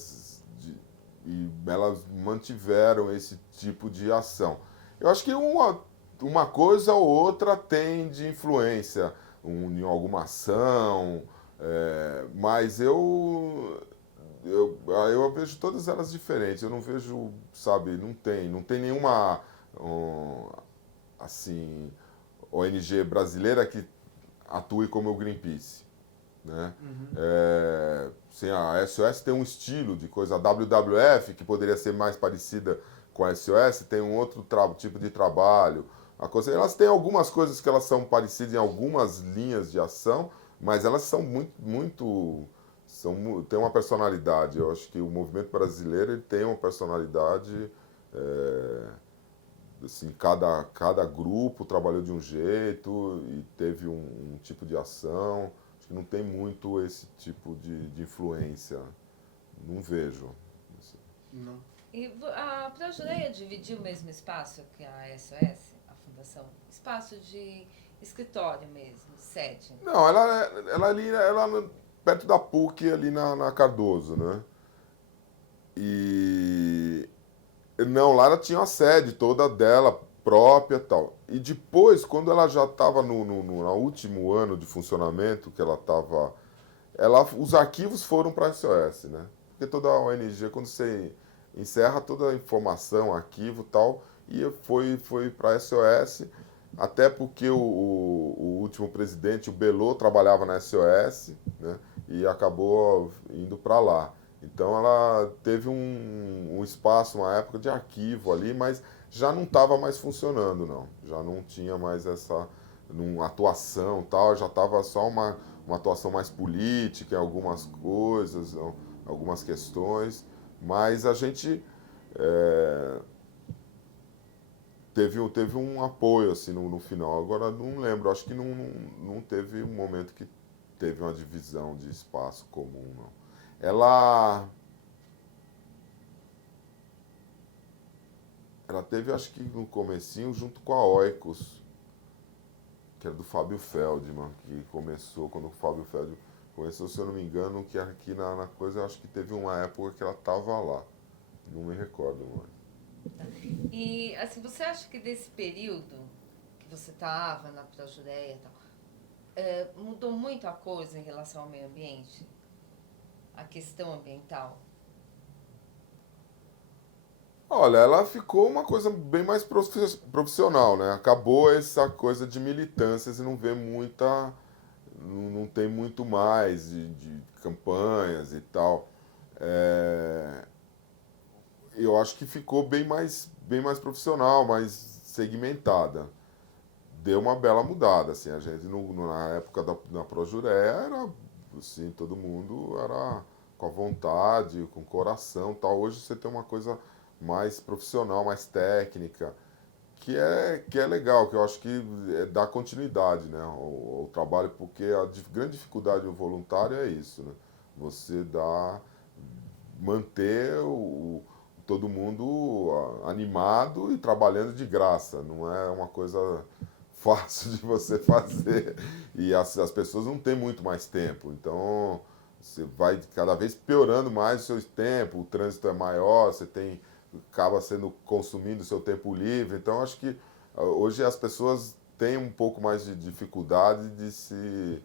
e elas mantiveram esse tipo de ação. Eu acho que uma coisa ou outra tem de influência em alguma ação, mas eu vejo todas elas diferentes. Eu não vejo, sabe, não tem nenhuma assim, ONG brasileira que atue como o Greenpeace, né? Sim, a SOS tem um estilo de coisa, a WWF, que poderia ser mais parecida com a SOS, tem um outro tipo de trabalho. Elas têm algumas coisas que elas são parecidas em algumas linhas de ação, mas elas são tem uma personalidade. Eu acho que o movimento brasileiro ele tem uma personalidade assim, cada grupo trabalhou de um jeito e teve um tipo de ação. Acho que não tem muito esse tipo de influência. Não vejo. Não. E a Projureia dividiu o mesmo espaço que a SOS, a fundação? Espaço de escritório mesmo, sede? Não, ela ali, perto da PUC, ali na Cardoso, né? E não, lá ela tinha a sede toda dela própria e tal. E depois, quando ela já estava no último ano de funcionamento, que ela estava. Os arquivos foram para a SOS, né? Porque toda a ONG, quando você encerra toda a informação, arquivo e tal, e foi para a SOS, até porque o último presidente, o Belô, trabalhava na SOS, né? E acabou indo para lá. Então ela teve um espaço, uma época de arquivo ali, mas já não estava mais funcionando, não. Já não tinha mais essa atuação tal, já estava só uma atuação mais política em algumas coisas, algumas questões, mas a gente teve um apoio assim no final. Agora não lembro, acho que não teve um momento que teve uma divisão de espaço comum, não. Ela teve, acho que no comecinho, junto com a Oikos, que era do Fábio Feldman, que começou, quando o Fábio Feldman começou, se eu não me engano, que aqui na coisa, eu acho que teve uma época que ela estava lá. Não me recordo mais. E, assim, você acha que desse período que você estava na Projureia e tal, mudou muito a coisa em relação ao meio ambiente? A questão ambiental? Olha, ela ficou uma coisa bem mais profissional, né? Acabou essa coisa de militâncias e não vê muita. Não tem muito mais de campanhas e tal. É, eu acho que ficou bem mais profissional, mais segmentada. Deu uma bela mudada, assim, a gente na época da Projuré era, assim, todo mundo era com a vontade, com o coração, tal. Hoje você tem uma coisa mais profissional, mais técnica, que é legal, que eu acho que dá continuidade, né, ao trabalho, porque a grande dificuldade do voluntário é isso, né? Você manter todo mundo animado e trabalhando de graça. Não é uma coisa fácil de você fazer. E as pessoas não têm muito mais tempo. Então, você vai cada vez piorando mais o seu tempo, o trânsito é maior, acaba consumindo o seu tempo livre. Então, acho que hoje as pessoas têm um pouco mais de dificuldade de se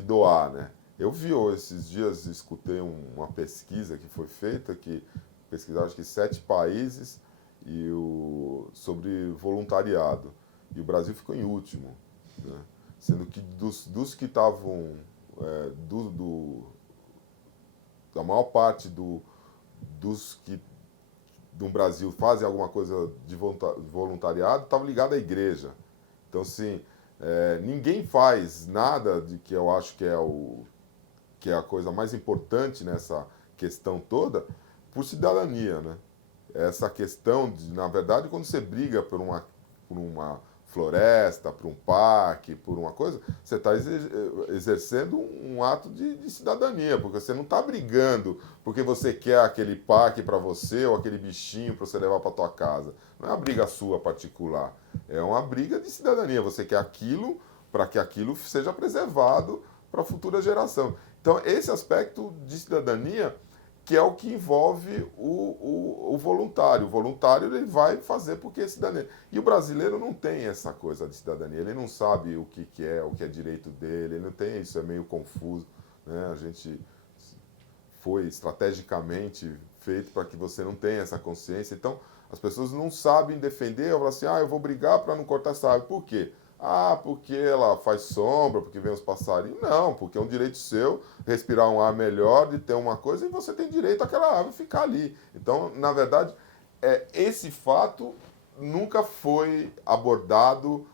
doar, né? Eu vi esses dias, escutei uma pesquisa que foi feita, que pesquisaram acho que 7 países sobre voluntariado. E o Brasil ficou em último, né? Sendo que dos que estavam, da maior parte dos que no Brasil fazem alguma coisa de voluntariado, estavam ligados à igreja. Então, assim, ninguém faz nada de que eu acho que é a coisa mais importante nessa questão toda, por cidadania, né? Essa questão de, na verdade, quando você briga por uma floresta, por um parque, por uma coisa, você está exercendo um ato de cidadania, porque você não está brigando porque você quer aquele parque para você ou aquele bichinho para você levar para tua casa. Não é uma briga sua particular, é uma briga de cidadania. Você quer aquilo para que aquilo seja preservado para a futura geração. Então, esse aspecto de cidadania que é o que envolve o voluntário. O voluntário ele vai fazer porque é cidadania. E o brasileiro não tem essa coisa de cidadania. Ele não sabe o que é, o que é direito dele. Ele não tem isso, é meio confuso, né? A gente foi estrategicamente feito para que você não tenha essa consciência. Então, as pessoas não sabem defender. Falam assim, eu vou brigar para não cortar essa árvore. Por quê? Porque ela faz sombra, porque vem os passarinhos. Não, porque é um direito seu respirar um ar melhor, de ter uma coisa, e você tem direito àquela árvore ficar ali. Então, na verdade, esse fato nunca foi abordado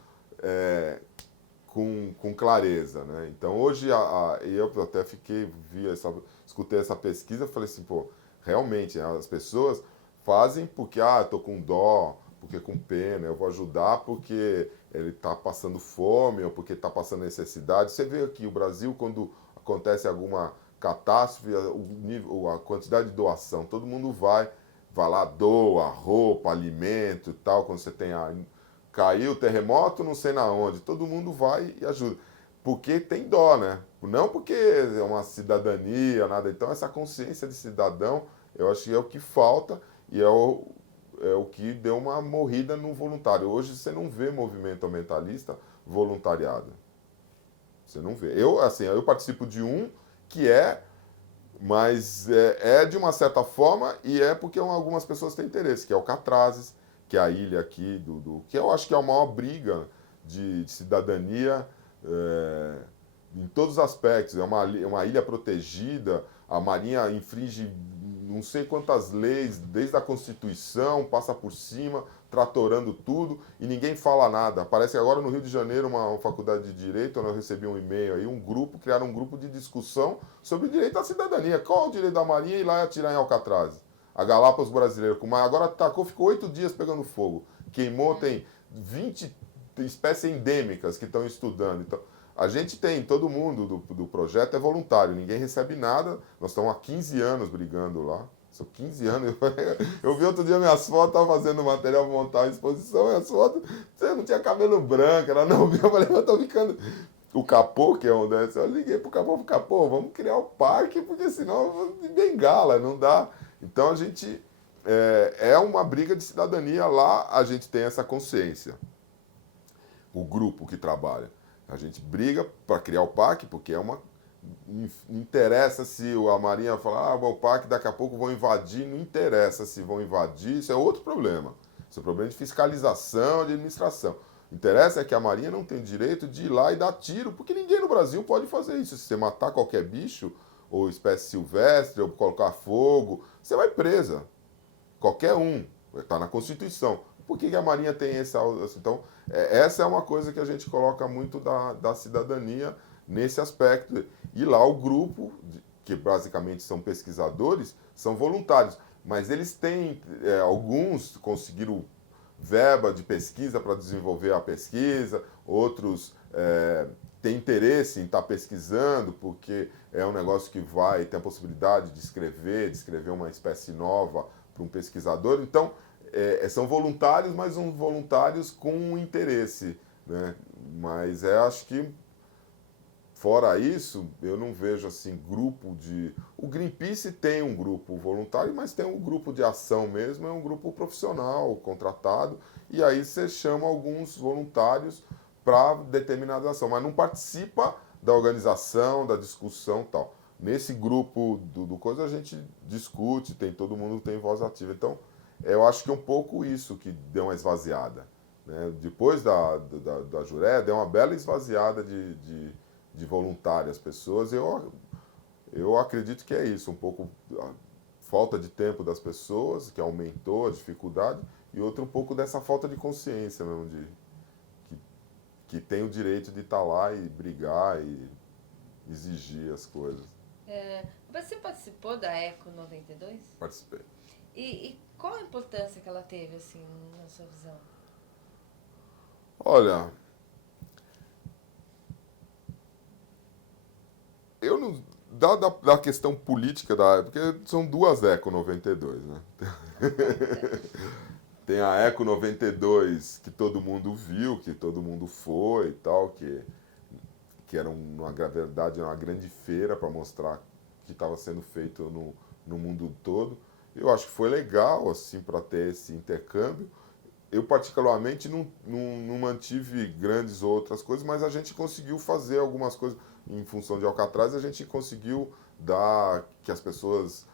com clareza, né? Então, hoje, eu até escutei essa pesquisa, falei assim, pô, realmente, as pessoas fazem porque, tô com dó, porque com pena, eu vou ajudar porque ele está passando fome ou porque está passando necessidade. Você vê aqui o Brasil, quando acontece alguma catástrofe, a quantidade de doação, todo mundo vai lá, doa roupa, alimento e tal, quando você tem caiu o terremoto, não sei na onde, todo mundo vai e ajuda. Porque tem dó, né? Não porque é uma cidadania, nada. Então, essa consciência de cidadão, eu acho que é o que falta e é o que deu uma morrida no voluntário. Hoje, você não vê movimento ambientalista voluntariado. Você não vê. Eu participo de um que mas é de uma certa forma e é porque algumas pessoas têm interesse, que é o Catrazes, que é a ilha aqui, que eu acho que é a maior briga de cidadania em todos os aspectos. É uma ilha protegida, a Marinha infringe não sei quantas leis, desde a Constituição, passa por cima, tratorando tudo, e ninguém fala nada. Parece que agora no Rio de Janeiro, uma faculdade de Direito, eu recebi um e-mail aí, criaram um grupo de discussão sobre o direito à cidadania. Qual é o direito da Marinha ir lá e atirar em Alcatraz? A Galápagos brasileira, agora atacou, ficou 8 dias pegando fogo. Queimou, tem 20 espécies endêmicas que estão estudando. Então, a gente tem, todo mundo do projeto é voluntário, ninguém recebe nada. Nós estamos há 15 anos brigando lá. São 15 anos. Eu vi outro dia minhas fotos, estava fazendo material para montar a exposição, e as fotos, você não tinha cabelo branco, ela não viu. Eu falei, eu estou ficando. O Capô, que é um desses, eu liguei pro Capô, vamos criar o parque, porque senão eu vou de bengala, não dá. Então a gente. É uma briga de cidadania lá, a gente tem essa consciência. O grupo que trabalha. A gente briga para criar o parque, porque interessa se a Marinha falar, o parque daqui a pouco vão invadir, não interessa se vão invadir, isso é outro problema. Isso é um problema de fiscalização, de administração. Interessa é que a Marinha não tem direito de ir lá e dar tiro, porque ninguém no Brasil pode fazer isso. Se você matar qualquer bicho, ou espécie silvestre, ou colocar fogo, você vai presa. Qualquer um. Está na Constituição. Por que a Marinha tem essa... Então, essa é uma coisa que a gente coloca muito da cidadania nesse aspecto. E lá o grupo, que basicamente são pesquisadores, são voluntários. Mas eles têm... alguns conseguiram verba de pesquisa para desenvolver a pesquisa, outros têm interesse em estar pesquisando, porque é um negócio que tem a possibilidade de escrever uma espécie nova para um pesquisador. Então, são voluntários, mas são voluntários com um interesse, né? Mas acho que, fora isso, eu não vejo assim grupo de... O Greenpeace tem um grupo voluntário, mas tem um grupo de ação mesmo, é um grupo profissional, contratado, e aí você chama alguns voluntários para determinada ação, mas não participa da organização, da discussão e tal. Nesse grupo do coisa a gente discute, todo mundo tem voz ativa. Então, eu acho que é um pouco isso que deu uma esvaziada, né? Depois da Juré, deu uma bela esvaziada de voluntárias, pessoas. Eu acredito que é isso, um pouco a falta de tempo das pessoas, que aumentou a dificuldade, e outro um pouco dessa falta de consciência mesmo, que tem o direito de estar lá e brigar e exigir as coisas. Você participou da Eco 92? Participei. E qual a importância que ela teve, assim, na sua visão? Olha, eu não... Da questão política porque são duas Eco 92, né? Tem a Eco 92 que todo mundo viu, que todo mundo foi e tal, que era, na verdade, uma grande feira para mostrar o que estava sendo feito no mundo todo. Eu acho que foi legal, assim, para ter esse intercâmbio. Eu, particularmente, não mantive grandes outras coisas, mas a gente conseguiu fazer algumas coisas em função de Alcatraz, a gente conseguiu dar que as pessoas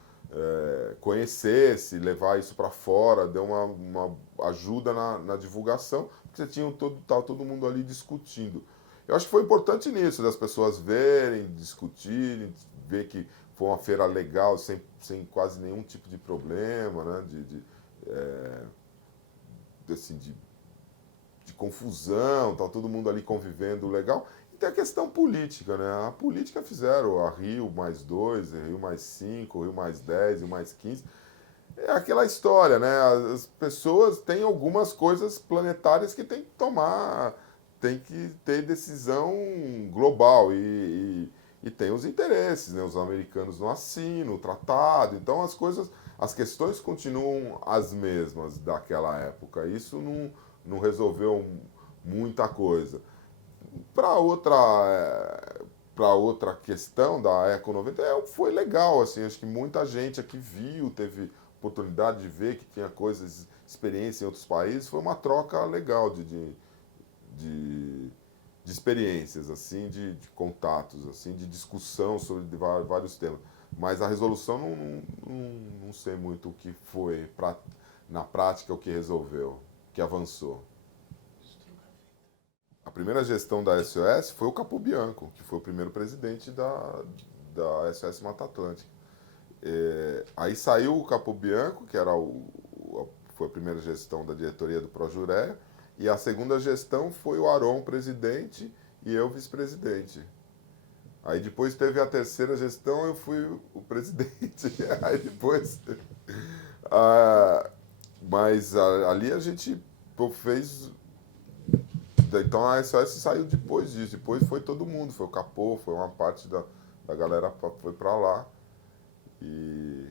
conhecessem, levar isso para fora, deu uma ajuda na divulgação, porque estava todo mundo ali discutindo. Eu acho que foi importante nisso, das pessoas verem, discutirem, ver que foi uma feira legal, sem quase nenhum tipo de problema, né? De confusão, tá todo mundo ali convivendo legal. E tem a questão política, né? A política fizeram a Rio+2, Rio+5, Rio+10, Rio+15. É aquela história, né? As pessoas têm algumas coisas planetárias que tem que tomar, tem que ter decisão global e tem os interesses, né? Os americanos não assinam o tratado, então as coisas, as questões continuam as mesmas daquela época. Isso não resolveu muita coisa. Para outra, para outra questão da Eco 90, foi legal, assim, acho que muita gente aqui viu, teve oportunidade de ver que tinha coisas, experiência em outros países, foi uma troca legal de, de experiências, assim, de contatos, assim, de discussão sobre vários temas. Mas a resolução não sei muito o que foi, na prática, o que resolveu, o que avançou. A primeira gestão da SOS foi o Capobianco, que foi o primeiro presidente da SOS Mata Atlântica. Aí saiu o Capobianco, que era foi a primeira gestão da diretoria do Projureia, e a segunda gestão foi o Aron presidente e eu vice-presidente. Aí depois teve a terceira gestão, eu fui o presidente. Aí depois... mas ali a gente fez... Então a SOS saiu depois disso, depois foi todo mundo, foi o Capô, foi uma parte da galera foi para lá. E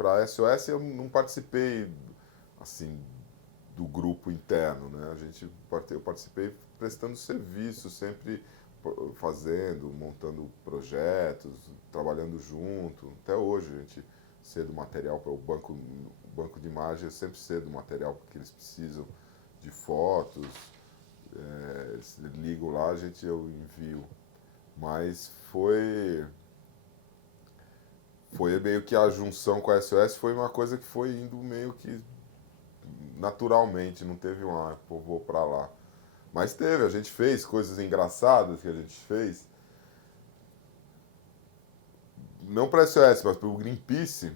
para a SOS eu não participei assim do grupo interno, né? Eu participei prestando serviço, sempre fazendo, montando projetos, trabalhando junto. Até hoje a gente cedo material para o banco de imagem, eu sempre cedo material que eles precisam de fotos, ligo lá, eu envio. Mas foi meio que a junção com a SOS foi uma coisa que foi indo meio que naturalmente, não teve pô, vou pra lá. Mas teve, a gente fez coisas engraçadas que a gente fez. Não para a SOS, mas para o Greenpeace,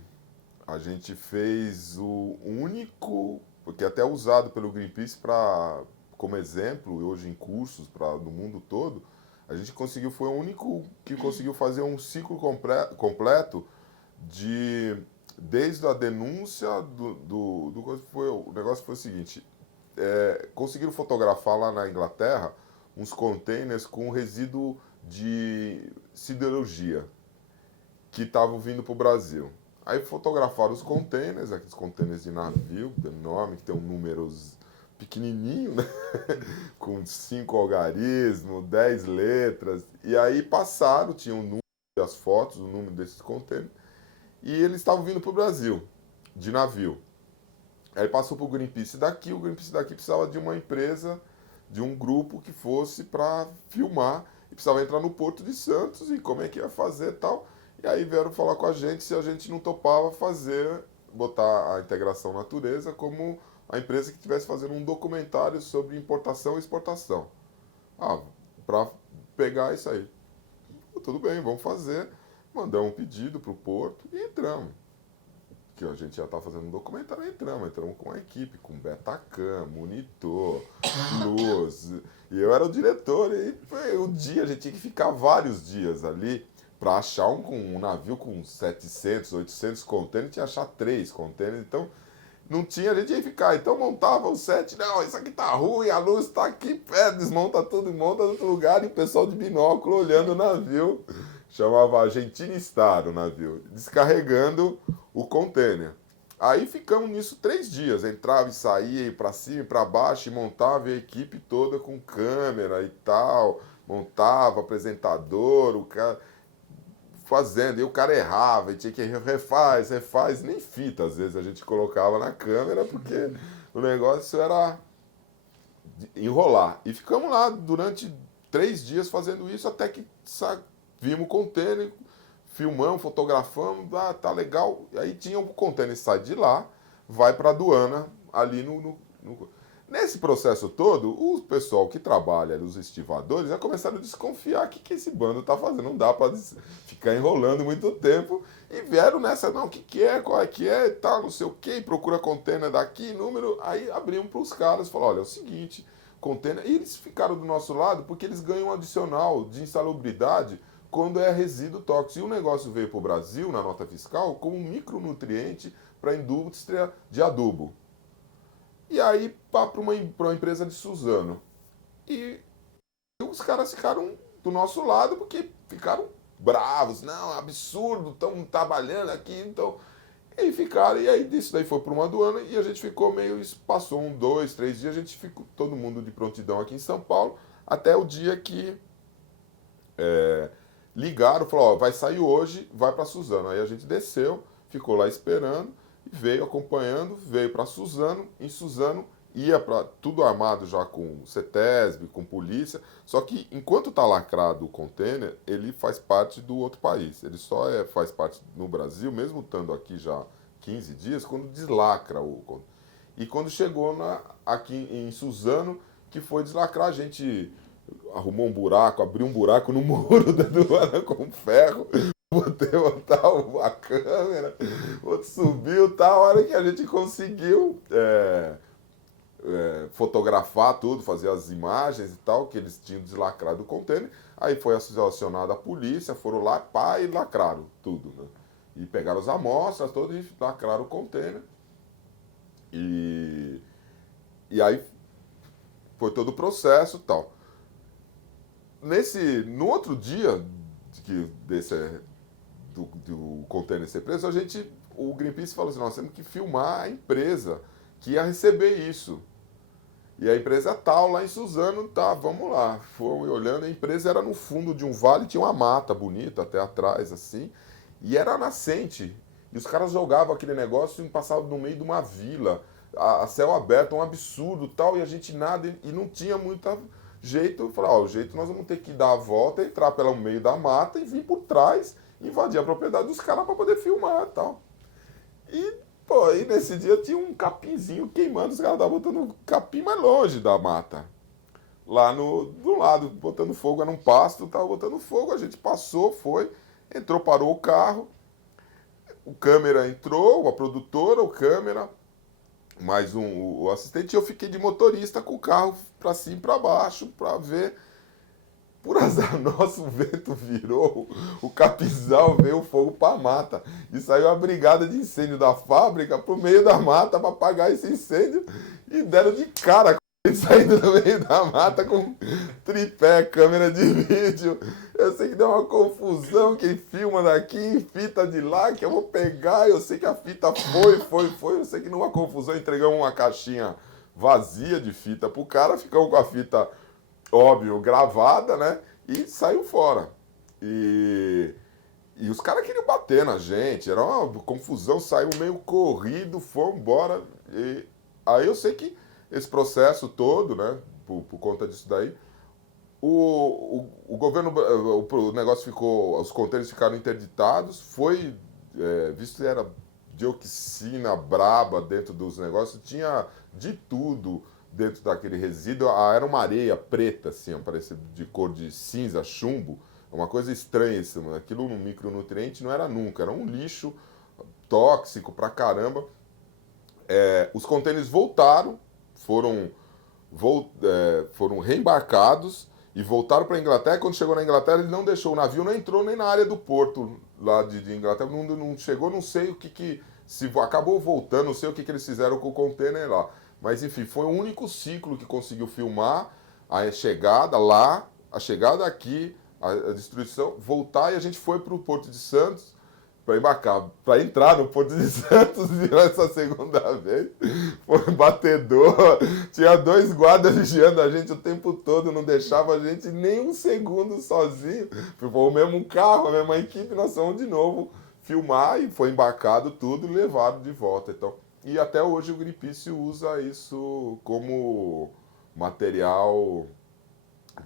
a gente fez o único, porque até usado pelo Greenpeace como exemplo, hoje em cursos no mundo todo, a gente conseguiu, foi o único que conseguiu fazer um ciclo completo desde a denúncia o negócio foi o seguinte, conseguiram fotografar lá na Inglaterra uns containers com resíduo de siderurgia que estavam vindo para o Brasil. Aí fotografaram os containers, aqueles containers de navio enorme, que tem um número pequenininho, né? Com 5 algarismos, 10 letras. E aí passaram, tinham o número, as fotos, o número desses containers. E eles estavam vindo para o Brasil, de navio. Aí passou para o Greenpeace daqui precisava de uma empresa, de um grupo que fosse para filmar, e precisava entrar no Porto de Santos, e como é que ia fazer e tal. E aí vieram falar com a gente se a gente não topava botar a Integração Natureza como a empresa que estivesse fazendo um documentário sobre importação e exportação. Para pegar isso aí. Tudo bem, vamos fazer. Mandamos um pedido para o Porto e entramos. Que a gente já está fazendo um documentário, entramos com a equipe, com Betacam, monitor, luz. E eu era o diretor, e o dia, a gente tinha que ficar vários dias ali para achar um navio com 700, 800 containers, tinha que achar 3 containers, então não tinha, a gente ia ficar. Então montava o set, não, isso aqui tá ruim, a luz tá aqui, desmonta tudo e monta em outro lugar, e o pessoal de binóculo olhando o navio. Chamava Argentina Star o navio, descarregando o container. Aí ficamos nisso 3 dias, entrava e saía, ia para cima e para baixo, e montava a equipe toda com câmera e tal, montava apresentador, o cara fazendo, e o cara errava, e tinha que refaz, nem fita às vezes a gente colocava na câmera, porque o negócio era enrolar. E ficamos lá durante 3 dias fazendo isso, até que vimos o container, filmamos, fotografamos, tá legal. E aí tinha o container, sai de lá, vai para a aduana, ali Nesse processo todo, o pessoal que trabalha, os estivadores, já começaram a desconfiar o que esse bando tá fazendo. Não dá para ficar enrolando muito tempo. E vieram nessa, não, o que é, qual é que é, tal, não sei o que, procura container daqui, número. Aí abrimos para os caras, falaram, olha, é o seguinte, container. E eles ficaram do nosso lado porque eles ganham um adicional de insalubridade quando é resíduo tóxico. E o negócio veio para o Brasil, na nota fiscal, como um micronutriente para a indústria de adubo. E aí, para uma empresa de Suzano. E os caras ficaram do nosso lado porque ficaram bravos. Não, é absurdo, estão trabalhando aqui, então... E ficaram, e aí isso daí foi para uma aduana e a gente ficou meio... Passou 1, 2, 3 dias, a gente ficou todo mundo de prontidão aqui em São Paulo, até o dia que ligaram, falou, ó, vai sair hoje, vai para Suzano. Aí a gente desceu, ficou lá esperando, veio acompanhando, veio para Suzano, em Suzano ia para tudo armado já com CETESB, com polícia, só que enquanto está lacrado o container, ele faz parte do outro país. Ele só faz parte no Brasil, mesmo estando aqui já 15 dias, quando deslacra o container. E quando chegou aqui em Suzano, que foi deslacrar, a gente arrumou um buraco, abriu um buraco no muro da aduana com ferro, botei a câmera, outro subiu, tal, a hora que a gente conseguiu fotografar tudo, fazer as imagens e tal, que eles tinham deslacrado o container, aí foi acionada a polícia, foram lá, pá, e lacraram tudo, né? E pegaram as amostras todas e lacraram o container. E aí foi todo o processo e tal. No outro dia do container ser preso, o Greenpeace falou assim, nós temos que filmar a empresa que ia receber isso. E a empresa tal, lá em Suzano, tá, vamos lá. Fomos olhando, a empresa era no fundo de um vale, tinha uma mata bonita até atrás, assim, e era nascente. E os caras jogavam aquele negócio e passavam no meio de uma vila, a céu aberto, um absurdo tal, e a gente nada, e não tinha muito jeito. Eu falei, ó, o jeito nós vamos ter que dar a volta, entrar pelo meio da mata e vir por trás, invadir a propriedade dos caras para poder filmar e tal. E, pô, aí nesse dia tinha um capinzinho queimando, os caras estavam botando capim mais longe da mata. Lá do lado, botando fogo, era um pasto, tava botando fogo, a gente passou, foi, entrou, parou o carro, o câmera entrou, a produtora, o câmera, mais o assistente, e eu fiquei de motorista com o carro para cima e para baixo, para ver. Por azar nosso, o vento virou, o capizal veio o fogo para a mata. E saiu a brigada de incêndio da fábrica pro meio da mata para apagar esse incêndio. E deram de cara com ele saindo do meio da mata com tripé, câmera de vídeo. Eu sei que deu uma confusão, quem filma daqui, fita de lá, que eu vou pegar. Eu sei que a fita foi. Eu sei que numa confusão entregamos uma caixinha vazia de fita pro cara, ficamos com a fita... óbvio, gravada, né? E saiu fora. E os caras queriam bater na gente, era uma confusão, saiu meio corrido, foi embora. E aí eu sei que esse processo todo, né? Por conta disso daí, o governo, o negócio ficou, os contêineres ficaram interditados, foi visto que era dioxina braba dentro dos negócios, tinha de tudo dentro daquele resíduo. Era uma areia preta, assim, parecia de cor de cinza, chumbo, uma coisa estranha isso, aquilo um micronutriente não era nunca, era um lixo tóxico pra caramba. Os contêineres voltaram, foram reembarcados e voltaram para a Inglaterra. Quando chegou na Inglaterra, ele não deixou o navio, não entrou nem na área do porto lá de Inglaterra, não chegou, não sei o que se acabou voltando, não sei o que eles fizeram com o container lá. Mas enfim, foi o único ciclo que conseguiu filmar a chegada lá, a chegada aqui, a destruição, voltar, e a gente foi para o Porto de Santos para embarcar, para entrar no Porto de Santos, virou essa segunda vez, foi batedor, tinha 2 guardas vigiando a gente o tempo todo, não deixava a gente nem um segundo sozinho, foi o mesmo carro, a mesma equipe, nós fomos de novo filmar e foi embarcado tudo e levado de volta. Então, e até hoje o Greenpeace usa isso como material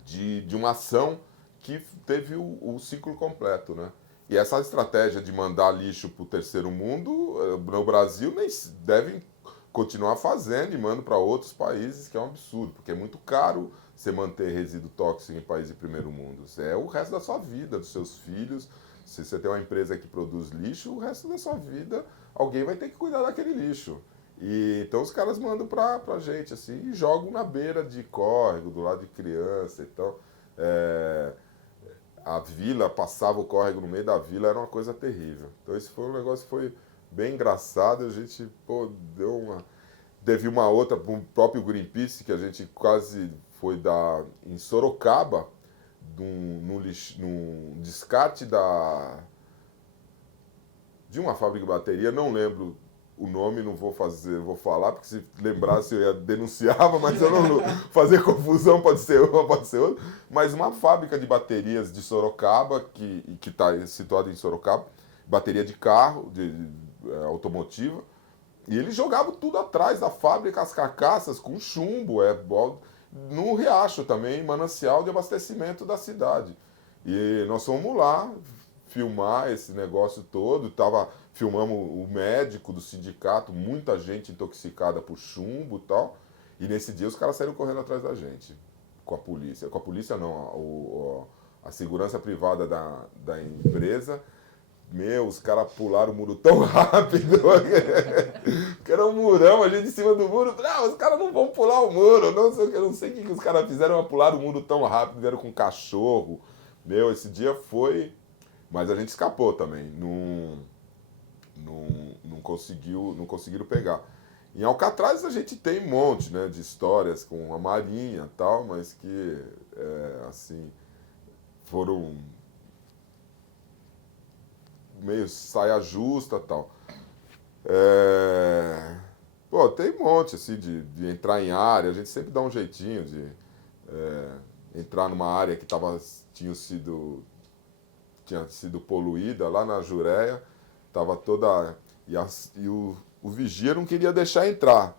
de uma ação que teve o ciclo completo, né? E essa estratégia de mandar lixo para o terceiro mundo, no Brasil, nem devem continuar fazendo e mandam para outros países, que é um absurdo, porque é muito caro você manter resíduo tóxico em país de primeiro mundo. É o resto da sua vida, dos seus filhos. Se você tem uma empresa que produz lixo, o resto da sua vida alguém vai ter que cuidar daquele lixo. E então os caras mandam pra gente, assim, e jogam na beira de córrego, do lado de criança. Então, a vila, passava o córrego no meio da vila, era uma coisa terrível. Então esse foi um negócio que foi bem engraçado, a gente, pô, deu uma... Teve uma outra, o próprio Greenpeace, que a gente quase foi dar em Sorocaba, num descarte de uma fábrica de bateria, não lembro o nome, não vou falar, porque se lembrasse eu ia denunciava, mas eu não fazer confusão, pode ser uma, pode ser outra. Mas uma fábrica de baterias de Sorocaba, que está situada em Sorocaba, bateria de carro, automotiva, e eles jogavam tudo atrás da fábrica, as carcaças, com chumbo, no riacho também, manancial de abastecimento da cidade. E nós fomos lá filmar esse negócio todo, filmamos o médico do sindicato, muita gente intoxicada por chumbo e tal, e nesse dia os caras saíram correndo atrás da gente, com a polícia não, a segurança privada da empresa. Meu, os caras pularam o muro tão rápido, que era um murão ali de cima do muro. Não, os caras não vão pular o muro, não sei o que os caras fizeram, mas pularam o muro tão rápido, vieram com cachorro. Meu, esse dia foi... Mas a gente escapou também, não conseguiram pegar. Em Alcatraz a gente tem um monte, né, de histórias com a Marinha e tal, mas que, assim, foram... meio saia justa e tal. Pô, tem um monte, assim, de entrar em área, a gente sempre dá um jeitinho de entrar numa área que tinha sido poluída, lá na Jureia, estava toda... E o vigia não queria deixar entrar.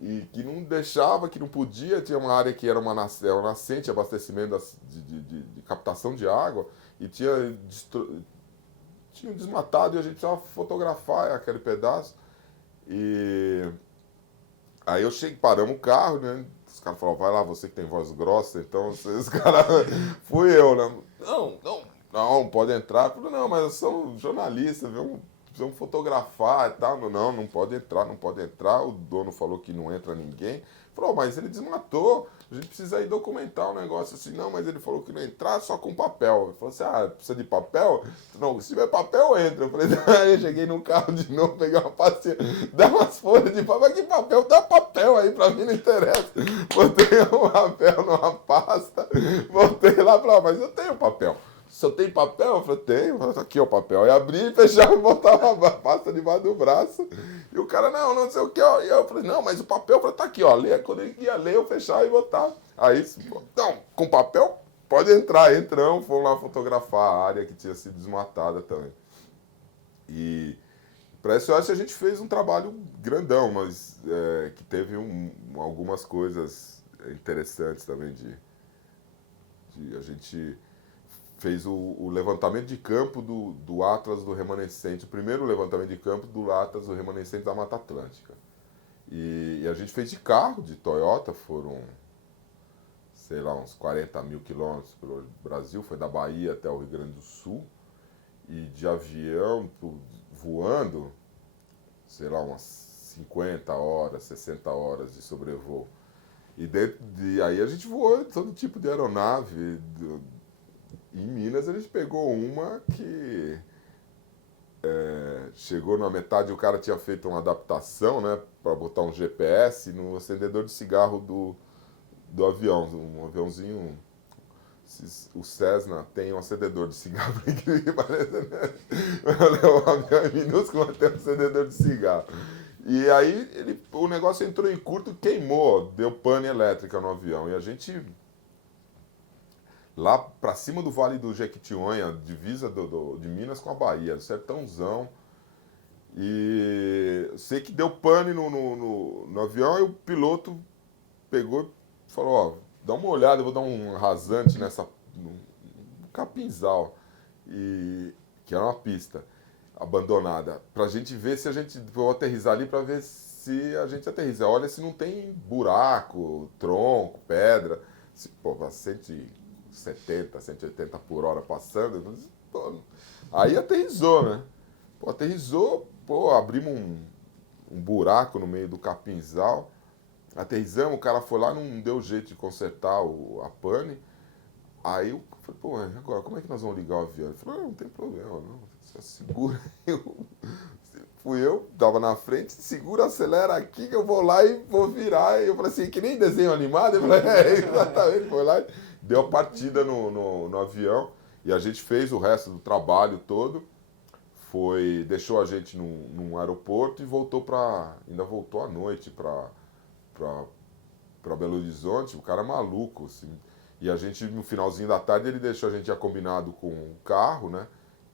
E que não deixava, que não podia, tinha uma área que era uma nascente, abastecimento de captação de água, e tinham desmatado e a gente precisava fotografar aquele pedaço. E aí paramos o carro, né? Os caras falaram, vai lá, você que tem voz grossa, então os caras... Fui eu, né? Não, pode entrar. Eu falei, não, mas eu sou jornalista, precisamos fotografar e tal. Não pode entrar. O dono falou que não entra ninguém. Falou, mas ele desmatou, a gente precisa ir documentar o negócio. Assim, não, mas ele falou que não entrar só com papel. Ele falou assim, precisa de papel? Não, se tiver papel, entra. Eu falei, aí eu cheguei no carro de novo, peguei uma pastinha, dá umas folhas de papel. Mas que papel? Dá papel aí, pra mim não interessa. Botei um papel numa pasta, voltei lá e falei, mas eu tenho papel. Se eu tenho papel? Eu falei, tenho, aqui é o papel. Aí abri, fechava e botava a pasta debaixo do braço. E o cara, não sei o que. E eu falei, não, mas o papel, eu falei, tá aqui, ó. Quando ele ia ler, eu fechava e botava. Aí, não, com papel, pode entrar. Entramos, fomos lá fotografar a área que tinha sido desmatada também. E para isso eu acho que a gente fez um trabalho grandão, mas que teve algumas coisas interessantes também a gente fez o levantamento de campo do Atlas do Remanescente, o primeiro levantamento de campo do Atlas do Remanescente da Mata Atlântica. E a gente fez de carro, de Toyota, foram, sei lá, uns 40 mil quilômetros pelo Brasil, foi da Bahia até o Rio Grande do Sul, e de avião, voando, sei lá, umas 50 horas, 60 horas de sobrevoo. E aí a gente voou todo tipo de aeronave. Em Minas a gente pegou uma que chegou na metade, o cara tinha feito uma adaptação, né, para botar um GPS no acendedor de cigarro do avião, um aviãozinho. O Cessna tem um acendedor de cigarro, incrível, parece, né? O avião é minúsculo, mas tem um acendedor de cigarro. E aí o negócio entrou em curto, queimou, deu pane elétrica no avião. E a gente, lá pra cima do Vale do Jequitinhonha, divisa de Minas com a Bahia, do sertãozão. E sei que deu pane no avião e o piloto pegou e falou, ó, dá uma olhada, eu vou dar um rasante no capinzal, que era uma pista abandonada, pra gente ver se a gente... Vou aterrissar ali pra ver se a gente aterrissa. Olha se não tem buraco, tronco, pedra. Pô, 170, 180 por hora passando. Pô, aí aterrissou, né? Pô, aterrissou, abrimos um buraco no meio do capinzal. Aterrissamos, o cara foi lá, não deu jeito de consertar a pane. Aí eu falei, pô, agora como é que nós vamos ligar o avião? Ele falou, não tem problema, não. Você segura. Fui eu, tava na frente, segura, acelera aqui que eu vou lá e vou virar. E eu falei assim, que nem desenho animado. Eu falei, exatamente. Foi lá, deu a partida no avião e a gente fez o resto do trabalho todo. Deixou a gente num aeroporto e ainda voltou à noite para Belo Horizonte. O cara é maluco, assim. E a gente, no finalzinho da tarde, ele deixou a gente já combinado com o carro, né?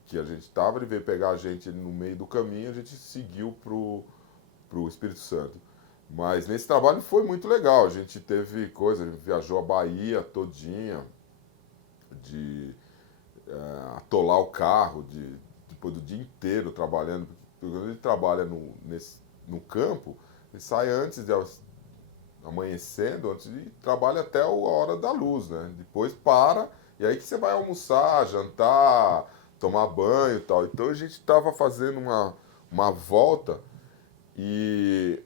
Que a gente tava, ele veio pegar a gente no meio do caminho, a gente seguiu pro Espírito Santo. Mas nesse trabalho foi muito legal, a gente teve coisa, a gente viajou a Bahia todinha, de atolar o carro, depois do dia inteiro trabalhando, porque quando ele trabalha no campo, ele sai antes de amanhecendo, antes de trabalha até a hora da luz, né? Depois para, e aí que você vai almoçar, jantar, tomar banho e tal. Então a gente estava fazendo uma volta e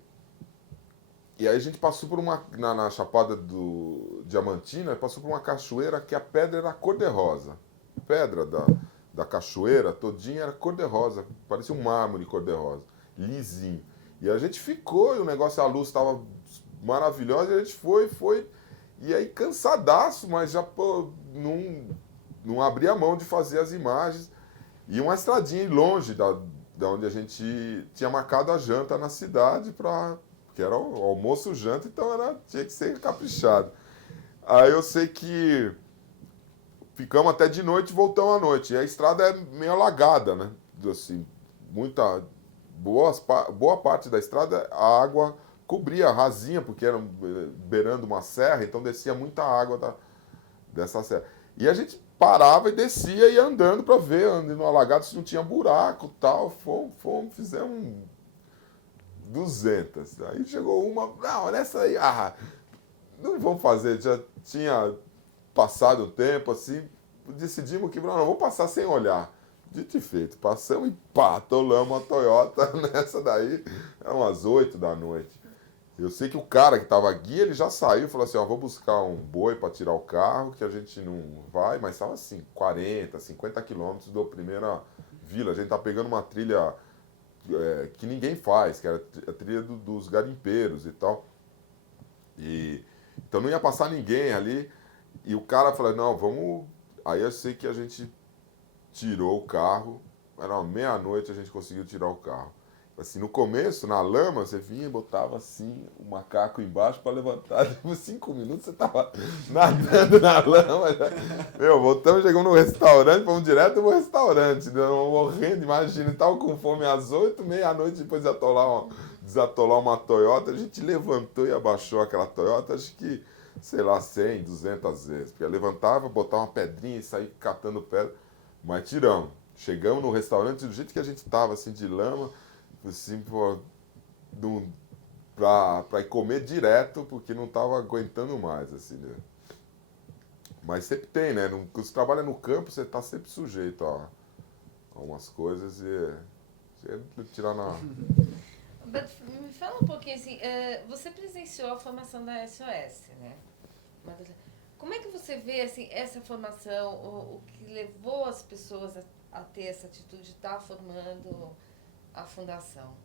aí a gente passou por na Chapada do Diamantina, passou por uma cachoeira que a pedra era cor-de-rosa. Pedra da cachoeira todinha era cor-de-rosa, parecia um mármore cor-de-rosa, lisinho. E a gente ficou, e o negócio, a luz estava maravilhosa, e a gente foi. E aí cansadaço, mas já pô, não abria mão de fazer as imagens. E uma estradinha longe da onde a gente tinha marcado a janta na cidade, que era o almoço janta, então tinha que ser caprichado. Aí eu sei que ficamos até de noite e voltamos à noite. E a estrada é meio alagada, né? Assim, boa parte da estrada a água cobria, rasinha, porque era beirando uma serra, então descia muita água dessa serra. E a gente parava e descia e ia andando para ver, andando no alagado, se não tinha buraco e tal. Fizemos 200. Aí chegou uma, não, olha essa aí, não vamos fazer, já tinha passado o tempo, assim, decidimos que, não, vamos passar sem olhar. Dito e feito, passamos e pá, atolamos a Toyota nessa daí, eram umas 8 da noite. Eu sei que o cara que estava guia, ele já saiu e falou assim, ó, vou buscar um boi para tirar o carro, que a gente não vai, mas estava assim, 40, 50 quilômetros da primeira vila. A gente tá pegando uma trilha que ninguém faz, que era a trilha dos garimpeiros e tal. Então não ia passar ninguém ali. E o cara falou, não, vamos... Aí eu sei que a gente tirou o carro, era meia-noite a gente conseguiu tirar o carro. Assim, no começo, na lama, você vinha e botava assim, o macaco embaixo para levantar. Depois 5 minutos você tava nadando na lama. Já. Meu, voltamos, chegamos no restaurante, fomos direto pro restaurante. Morrendo, imagina, tava com fome às 8, meia-noite, depois de desatolar uma Toyota. A gente levantou e abaixou aquela Toyota, acho que, sei lá, 100, 200 vezes. Porque levantava, botava uma pedrinha e saía catando pedra. Mas tiramos. Chegamos no restaurante do jeito que a gente tava, assim, de lama. Assim, pra ir comer direto, porque não tava aguentando mais, assim, né? Mas sempre tem, né? Quando você trabalha no campo, você tá sempre sujeito a umas coisas e você tirar na... Me fala um pouquinho, assim, você presenciou a formação da SOS, né? Como é que você vê, assim, essa formação, o que levou as pessoas a ter essa atitude de estar formando a fundação,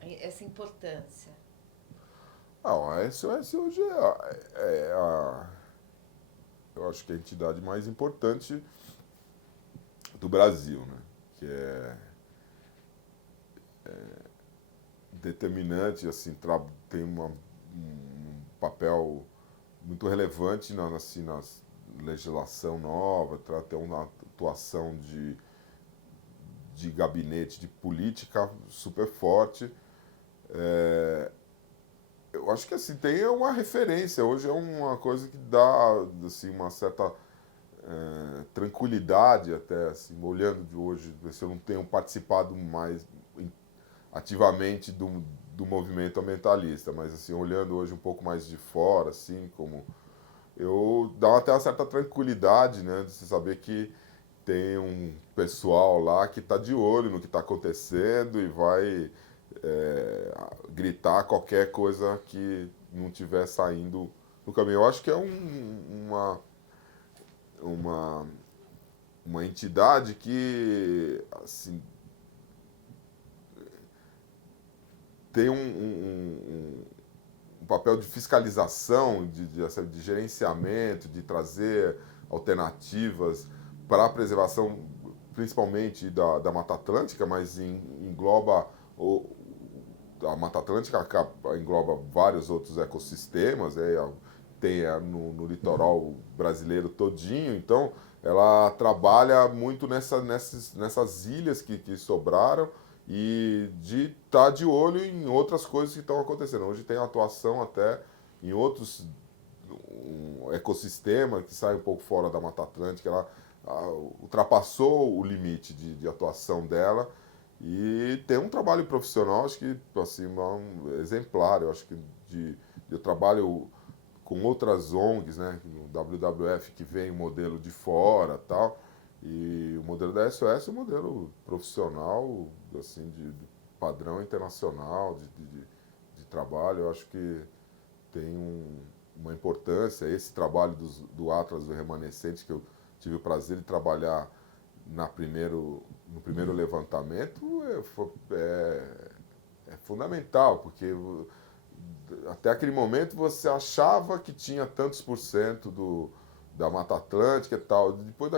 essa importância? A SOS hoje eu acho que é a entidade mais importante do Brasil, né? Que é determinante, assim, tem um papel muito relevante na legislação nova, tem uma atuação de gabinete, de política super forte. Eu acho que assim, tem uma referência, hoje é uma coisa que dá assim, uma certa tranquilidade até, assim, olhando de hoje, se eu não tenho participado mais ativamente do movimento ambientalista, mas assim, olhando hoje um pouco mais de fora, assim, como dá até uma certa tranquilidade, né, de você saber que tem um pessoal lá que está de olho no que está acontecendo e vai gritar qualquer coisa que não estiver saindo no caminho. Eu acho que é uma entidade que, assim, tem um papel de fiscalização, de gerenciamento, de trazer alternativas para a preservação, principalmente da Mata Atlântica, mas engloba a Mata Atlântica engloba vários outros ecossistemas, tem no litoral brasileiro todinho, então ela trabalha muito nessas ilhas que sobraram e de estar de olho em outras coisas que estão acontecendo. Hoje tem atuação até em outros ecossistemas que saem um pouco fora da Mata Atlântica. Ela ultrapassou o limite de atuação dela e tem um trabalho profissional, acho que assim, exemplar. Eu acho que eu trabalho com outras ONGs, né, no WWF, que vem o modelo de fora tal, e o modelo da SOS é um modelo profissional, assim, de padrão internacional de trabalho. Eu acho que tem uma importância. Esse trabalho do Atlas do Remanescente, que eu tive o prazer de trabalhar no primeiro levantamento, é fundamental, porque até aquele momento você achava que tinha tantos por cento da Mata Atlântica e tal. Depois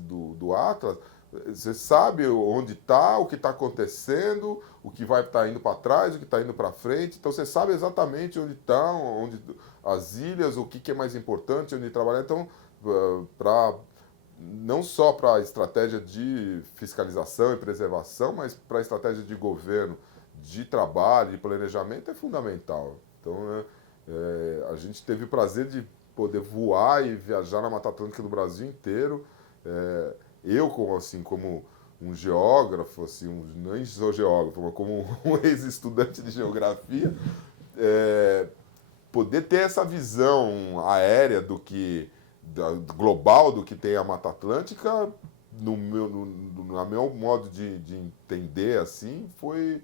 do Atlas, você sabe onde está, o que está acontecendo, o que vai estar indo para trás, o que está indo para frente. Então você sabe exatamente onde estão, as ilhas, o que é mais importante, onde trabalhar. Então, não só para a estratégia de fiscalização e preservação, mas para a estratégia de governo, de trabalho, de planejamento, é fundamental. Então, a gente teve o prazer de poder voar e viajar na Mata Atlântica do Brasil inteiro. Eu, como um geógrafo, assim, nem sou geógrafo, mas como um ex-estudante de geografia, poder ter essa visão aérea global do que tem a Mata Atlântica, no meu modo de entender, assim, foi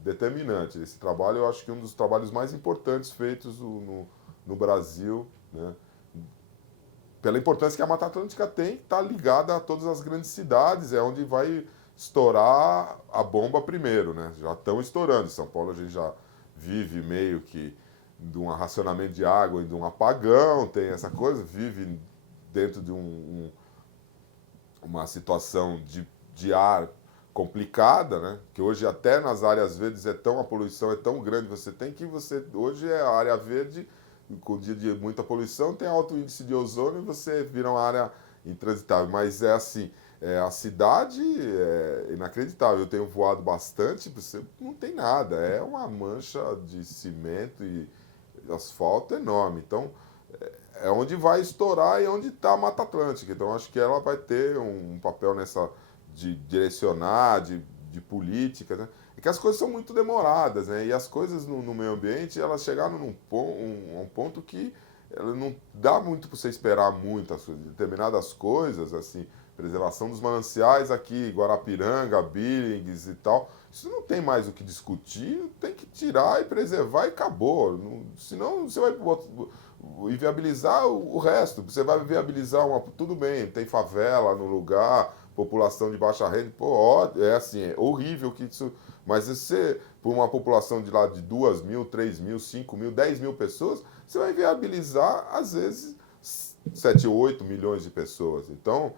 determinante. Esse trabalho, eu acho que é um dos trabalhos mais importantes feitos no Brasil, né? Pela importância que a Mata Atlântica tem, está ligada a todas as grandes cidades, é onde vai estourar a bomba primeiro, né? Já estão estourando. Em São Paulo a gente já vive meio que de um racionamento de água e de um apagão, tem essa coisa, vive dentro de uma situação de ar complicada, né? Que hoje até nas áreas verdes a poluição é tão grande, hoje a área verde, com o dia de muita poluição, tem alto índice de ozônio e você vira uma área intransitável. Mas é assim, a cidade é inacreditável. Eu tenho voado bastante, você não tem nada, é uma mancha de cimento e asfalto enorme. Então, é onde vai estourar e onde está a Mata Atlântica. Então, acho que ela vai ter um papel de direcionar, de política, né? É que as coisas são muito demoradas, né? E as coisas no meio ambiente, elas chegaram a um ponto que ela não dá muito para você esperar muito determinadas coisas, assim, preservação dos mananciais aqui, Guarapiranga, Billings e tal. Isso não tem mais o que discutir, tem que tirar e preservar e acabou. Senão você vai inviabilizar o resto. Você vai viabilizar tudo bem, tem favela no lugar, população de baixa renda, é horrível que isso. Mas você, por uma população de 2.000, 3.000, 5.000, 10.000 pessoas, você vai viabilizar, às vezes, 7, 8 milhões de pessoas. Então,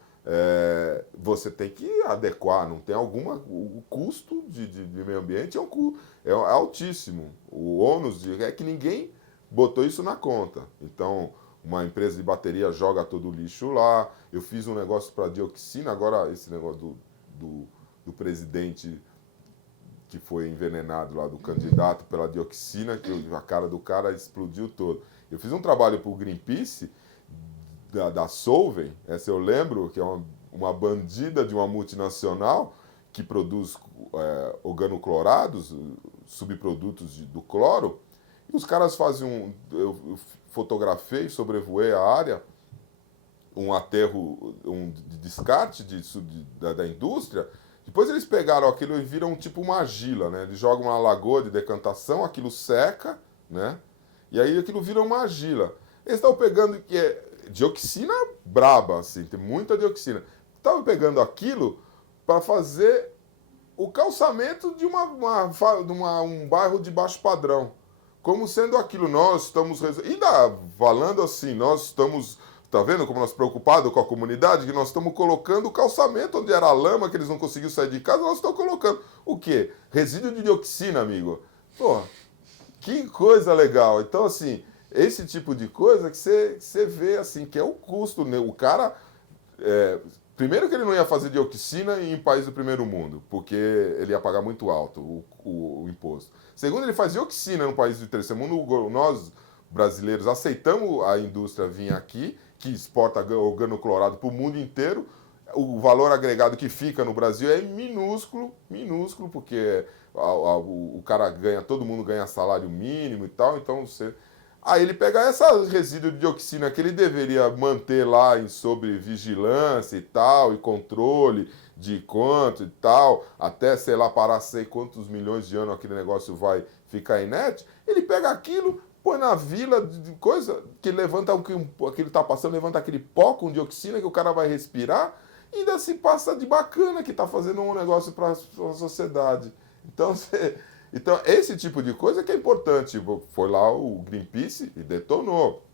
você tem que adequar, não tem alguma. O custo de meio ambiente é altíssimo. O ônus é que ninguém botou isso na conta. Então, uma empresa de bateria joga todo o lixo lá. Eu fiz um negócio para dioxina, agora esse negócio do presidente que foi envenenado lá, do candidato pela dioxina, que a cara do cara explodiu todo. Eu fiz um trabalho para o Greenpeace, da Solvay, essa eu lembro, que é uma bandida de uma multinacional que produz organoclorados, subprodutos do cloro, e os caras fazem eu fotografei, sobrevoei a área, um aterro de descarte da indústria. Depois eles pegaram aquilo e viram tipo uma argila, né? Eles jogam uma lagoa de decantação, aquilo seca, né? E aí aquilo vira uma argila. Eles estão pegando dioxina braba, assim, tem muita dioxina. Estava pegando aquilo para fazer o calçamento de um bairro de baixo padrão. Como sendo aquilo, nós estamos... Ainda falando assim, nós estamos... Tá vendo como nós preocupados com a comunidade? Que nós estamos colocando o calçamento onde era a lama, que eles não conseguiam sair de casa, nós estamos colocando. O quê? Resíduo de dioxina, amigo. Pô, que coisa legal. Então, assim, esse tipo de coisa que você vê, assim, que é o custo, né? O cara... primeiro que ele não ia fazer dioxina em país do primeiro mundo, porque ele ia pagar muito alto o imposto. Segundo, ele faz dioxina no país do terceiro mundo. Nós, brasileiros, aceitamos a indústria vir aqui, que exporta organoclorado para o mundo inteiro. O valor agregado que fica no Brasil é minúsculo, minúsculo, porque o cara ganha, todo mundo ganha salário mínimo e tal, então você... Aí ele pega esse resíduo de dioxina que ele deveria manter lá sob vigilância e tal, e controle de quanto e tal, até, sei lá, parar sei quantos milhões de anos aquele negócio vai ficar inerte, ele pega aquilo, põe na vila de coisa, que levanta o que ele tá passando, levanta aquele pó com dioxina que o cara vai respirar, e ainda se passa de bacana que tá fazendo um negócio para a sociedade. Então, Então, esse tipo de coisa que é importante. Foi lá o Greenpeace e detonou.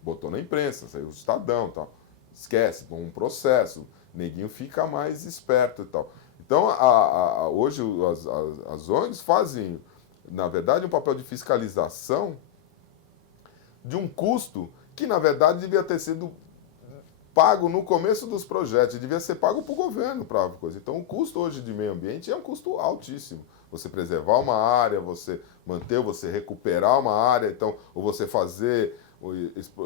Botou na imprensa, saiu o Estadão e tal. Esquece, um processo. Neguinho fica mais esperto e tal. Então, hoje as ONGs fazem, na verdade, um papel de fiscalização de um custo que, na verdade, devia ter sido pago no começo dos projetos, devia ser pago para o governo para coisa. Então, o custo hoje de meio ambiente é um custo altíssimo. Você preservar uma área, você manter, você recuperar uma área, então, ou você fazer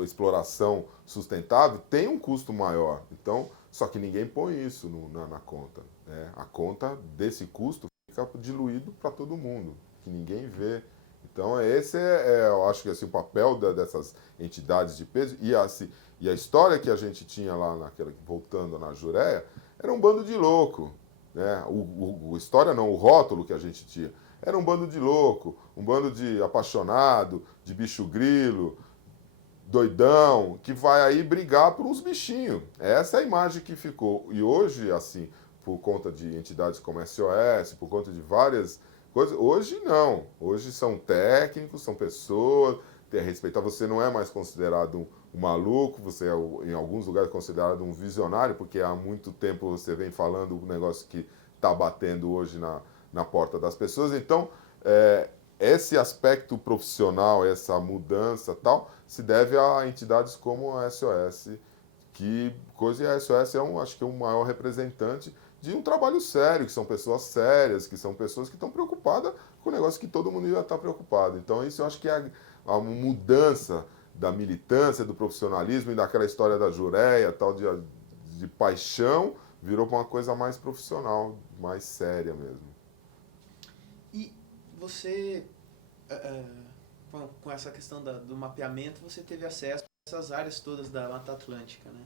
exploração sustentável, tem um custo maior. Então, só que ninguém põe isso na conta. Né? A conta desse custo fica diluído para todo mundo, que ninguém vê. Então, esse eu acho que assim, o papel dessas entidades de peso. E a história que a gente tinha lá, voltando na Jureia, era um bando de louco. Né? História não, o rótulo que a gente tinha. Era um bando de louco, um bando de apaixonado, de bicho grilo, doidão, que vai aí brigar por uns bichinhos. Essa é a imagem que ficou. E hoje, assim, por conta de entidades como a SOS, por conta de várias coisas, hoje não. Hoje são técnicos, são pessoas, tem a respeitar. Você não é mais considerado um maluco, você é, em alguns lugares, considerado um visionário, porque há muito tempo você vem falando um negócio que está batendo hoje na porta das pessoas. Então, esse aspecto profissional, essa mudança tal, se deve a entidades como a SOS, que coisa, e a SOS acho que é o maior representante de um trabalho sério, que são pessoas sérias, que são pessoas que estão preocupadas com o negócio que todo mundo ia estar preocupado. Então, isso eu acho que é a mudança da militância, do profissionalismo e daquela história da Jureia, tal de paixão, virou para uma coisa mais profissional, mais séria mesmo. E você, com essa questão do mapeamento, você teve acesso a essas áreas todas da Mata Atlântica, né?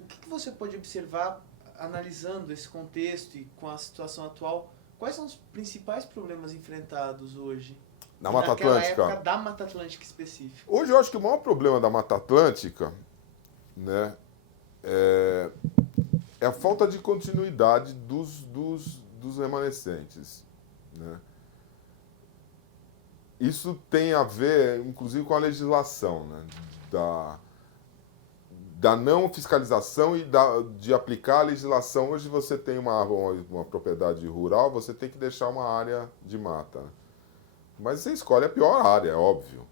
O que você pode observar, analisando esse contexto e com a situação atual, quais são os principais problemas enfrentados hoje? Na Mata Atlântica. Época da Mata Atlântica específica. Hoje eu acho que o maior problema da Mata Atlântica, né, é a falta de continuidade dos remanescentes. Né? Isso tem a ver, inclusive, com a legislação, né, da não fiscalização e de aplicar a legislação. Hoje você tem uma propriedade rural, você tem que deixar uma área de mata. Né? Mas você escolhe a pior área, é óbvio.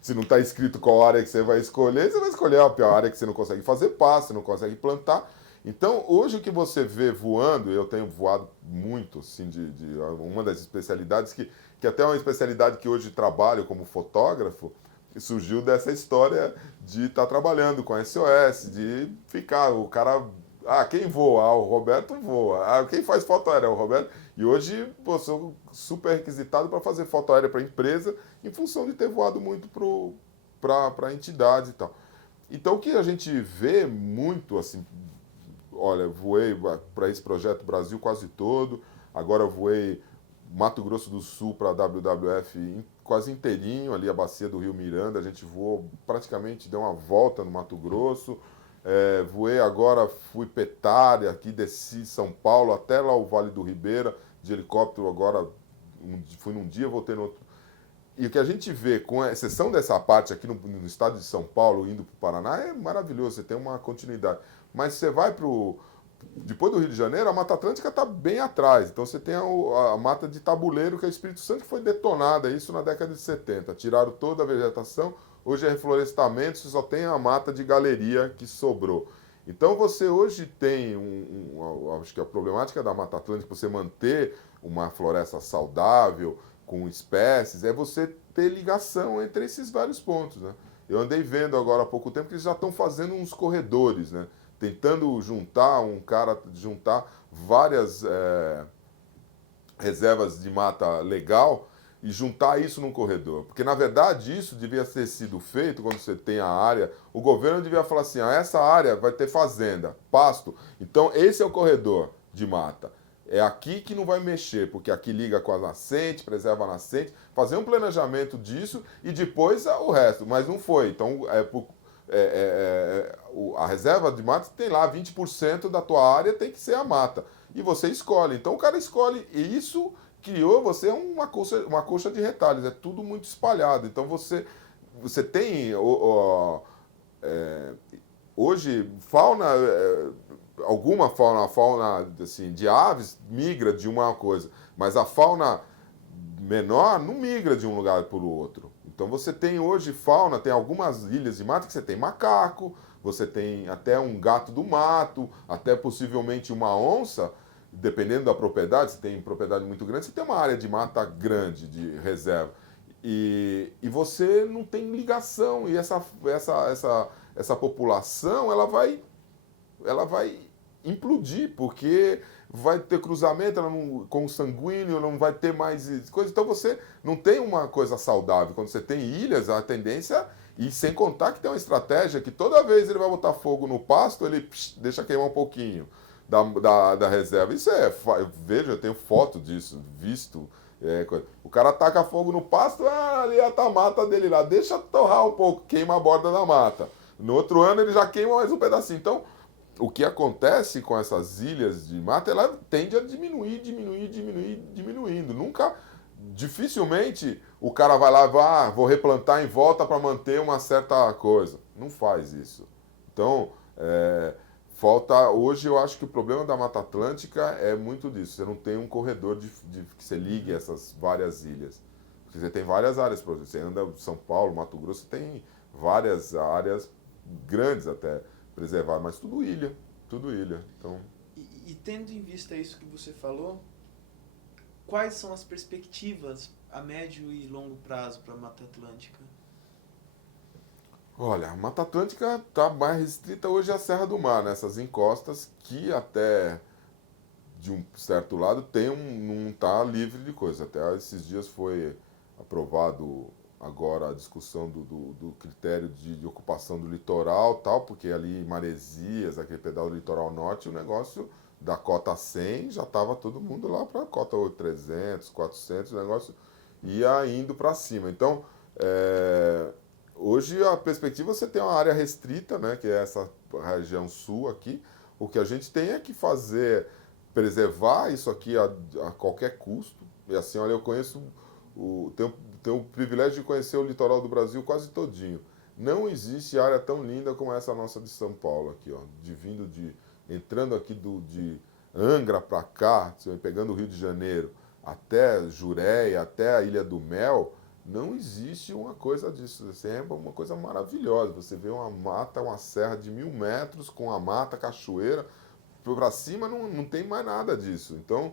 Se não está escrito qual área que você vai escolher a pior área que você não consegue fazer pasto, você não consegue plantar. Então, hoje o que você vê voando, eu tenho voado muito, assim, de uma das especialidades que até é uma especialidade que hoje trabalho como fotógrafo, surgiu dessa história de estar trabalhando com a SOS, de ficar, o cara... quem voa? O Roberto voa. Quem faz foto aérea? O Roberto. E hoje, sou super requisitado para fazer foto aérea para a empresa, em função de ter voado muito para entidades e tal. Então, o que a gente vê muito, assim, olha, voei para esse projeto Brasil quase todo, agora voei Mato Grosso do Sul para a WWF quase inteirinho, ali a bacia do Rio Miranda, a gente voou praticamente, deu uma volta no Mato Grosso, voei agora, fui Petária, aqui desci São Paulo, até lá o Vale do Ribeira, de helicóptero agora, fui num dia, voltei no outro. E o que a gente vê, com exceção dessa parte aqui no estado de São Paulo, indo para o Paraná, é maravilhoso, você tem uma continuidade. Mas você vai para o... Depois do Rio de Janeiro, a Mata Atlântica está bem atrás. Então você tem a Mata de Tabuleiro, que é o Espírito Santo, que foi detonada, isso na década de 70. Tiraram toda a vegetação, hoje é reflorestamento, você só tem a mata de galeria que sobrou. Então você hoje tem, acho que a problemática da Mata Atlântica, você manter uma floresta saudável, com espécies, é você ter ligação entre esses vários pontos, né? Eu andei vendo agora há pouco tempo que eles já estão fazendo uns corredores, né? Tentando juntar várias reservas de mata legal e juntar isso num corredor. Porque, na verdade, isso devia ter sido feito quando você tem a área. O governo devia falar assim, essa área vai ter fazenda, pasto. Então, esse é o corredor de mata. É aqui que não vai mexer, porque aqui liga com a nascente, preserva a nascente. Fazer um planejamento disso e depois o resto. Mas não foi. Então, a reserva de mata tem lá 20% da tua área tem que ser a mata. E você escolhe. Então o cara escolhe. E isso criou você uma coxa de retalhos. É tudo muito espalhado. Então você tem hoje fauna, alguma fauna assim, de aves migra de uma coisa. Mas a fauna menor não migra de um lugar para o outro. Então você tem hoje fauna, tem algumas ilhas de mata que você tem macaco, você tem até um gato do mato, até possivelmente uma onça, dependendo da propriedade, se tem propriedade muito grande, você tem uma área de mata grande, de reserva. E você não tem ligação, e essa população ela vai implodir, porque vai ter cruzamento com o sanguíneo, não vai ter mais coisa. Então você não tem uma coisa saudável. Quando você tem ilhas, a tendência, e sem contar que tem uma estratégia que toda vez ele vai botar fogo no pasto, ele deixa queimar um pouquinho da reserva. Isso eu vejo, eu tenho foto disso, visto. O cara taca fogo no pasto, ali a mata dele lá, deixa torrar um pouco, queima a borda da mata. No outro ano ele já queima mais um pedacinho. Então, o que acontece com essas ilhas de mata, ela tende a diminuindo. Dificilmente o cara vai lá, vou replantar em volta para manter uma certa coisa. Não faz isso. Então, hoje eu acho que o problema da Mata Atlântica é muito disso. Você não tem um corredor que você ligue essas várias ilhas. Porque você tem várias áreas, por exemplo, você anda em São Paulo, Mato Grosso, tem várias áreas grandes até preservar, mas tudo ilha. Então... E tendo em vista isso que você falou, quais são as perspectivas a médio e longo prazo para a Mata Atlântica? Olha, a Mata Atlântica está mais restrita hoje à Serra do Mar, nessas encostas que até de um certo lado não está livre de coisa. Até esses dias foi aprovado agora a discussão do critério de ocupação do litoral, tal, porque ali em Maresias, aquele pedaço do litoral norte, o negócio da cota 100 já estava todo mundo lá para a cota 300, 400, o negócio ia indo para cima. Então, hoje a perspectiva você tem uma área restrita, né, que é essa região sul aqui. O que a gente tem é que preservar isso aqui a qualquer custo. E assim, olha, eu conheço, tenho o privilégio de conhecer o litoral do Brasil quase todinho. Não existe área tão linda como essa nossa de São Paulo aqui, ó, entrando aqui de Angra para cá, pegando o Rio de Janeiro, até Jureia, até a Ilha do Mel, não existe uma coisa disso. É uma coisa maravilhosa. Você vê uma mata, uma serra de 1000 metros com a mata, cachoeira, para cima não tem mais nada disso. Então,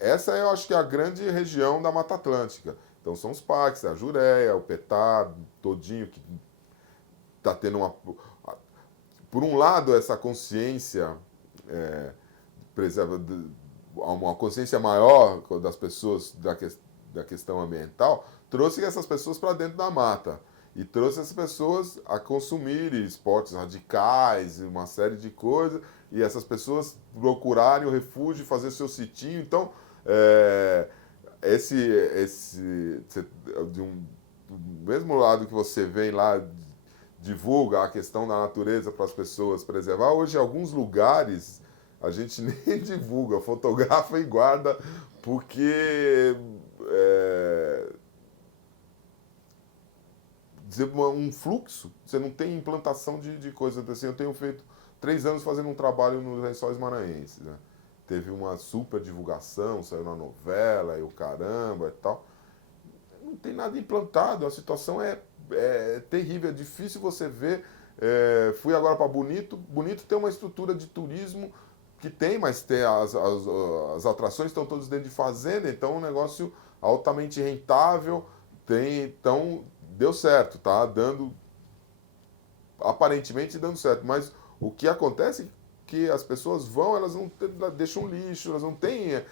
essa eu acho que é a grande região da Mata Atlântica. Então são os parques, a Jureia, o Petá, todinho, que está tendo por um lado, essa consciência, uma consciência maior das pessoas da questão ambiental, trouxe essas pessoas para dentro da mata. E trouxe essas pessoas a consumirem esportes radicais, uma série de coisas, e essas pessoas procurarem o refúgio, fazer seu sitinho. Então, do mesmo lado que você vem lá, divulga a questão da natureza para as pessoas preservar, hoje em alguns lugares a gente nem divulga, fotografa e guarda, porque um fluxo, você não tem implantação de coisas assim. Eu tenho feito 3 anos fazendo um trabalho nos Lençóis Maranhenses, né? Teve uma super divulgação, saiu na novela e o caramba e tal. Não tem nada implantado, a situação é terrível, é difícil você ver. Fui agora para Bonito. Bonito tem uma estrutura de turismo que tem, mas tem as atrações estão todas dentro de fazenda, então é um negócio altamente rentável. Então deu certo, tá dando, aparentemente dando certo, mas o que acontece é que as pessoas vão, elas não deixam lixo, elas não têm.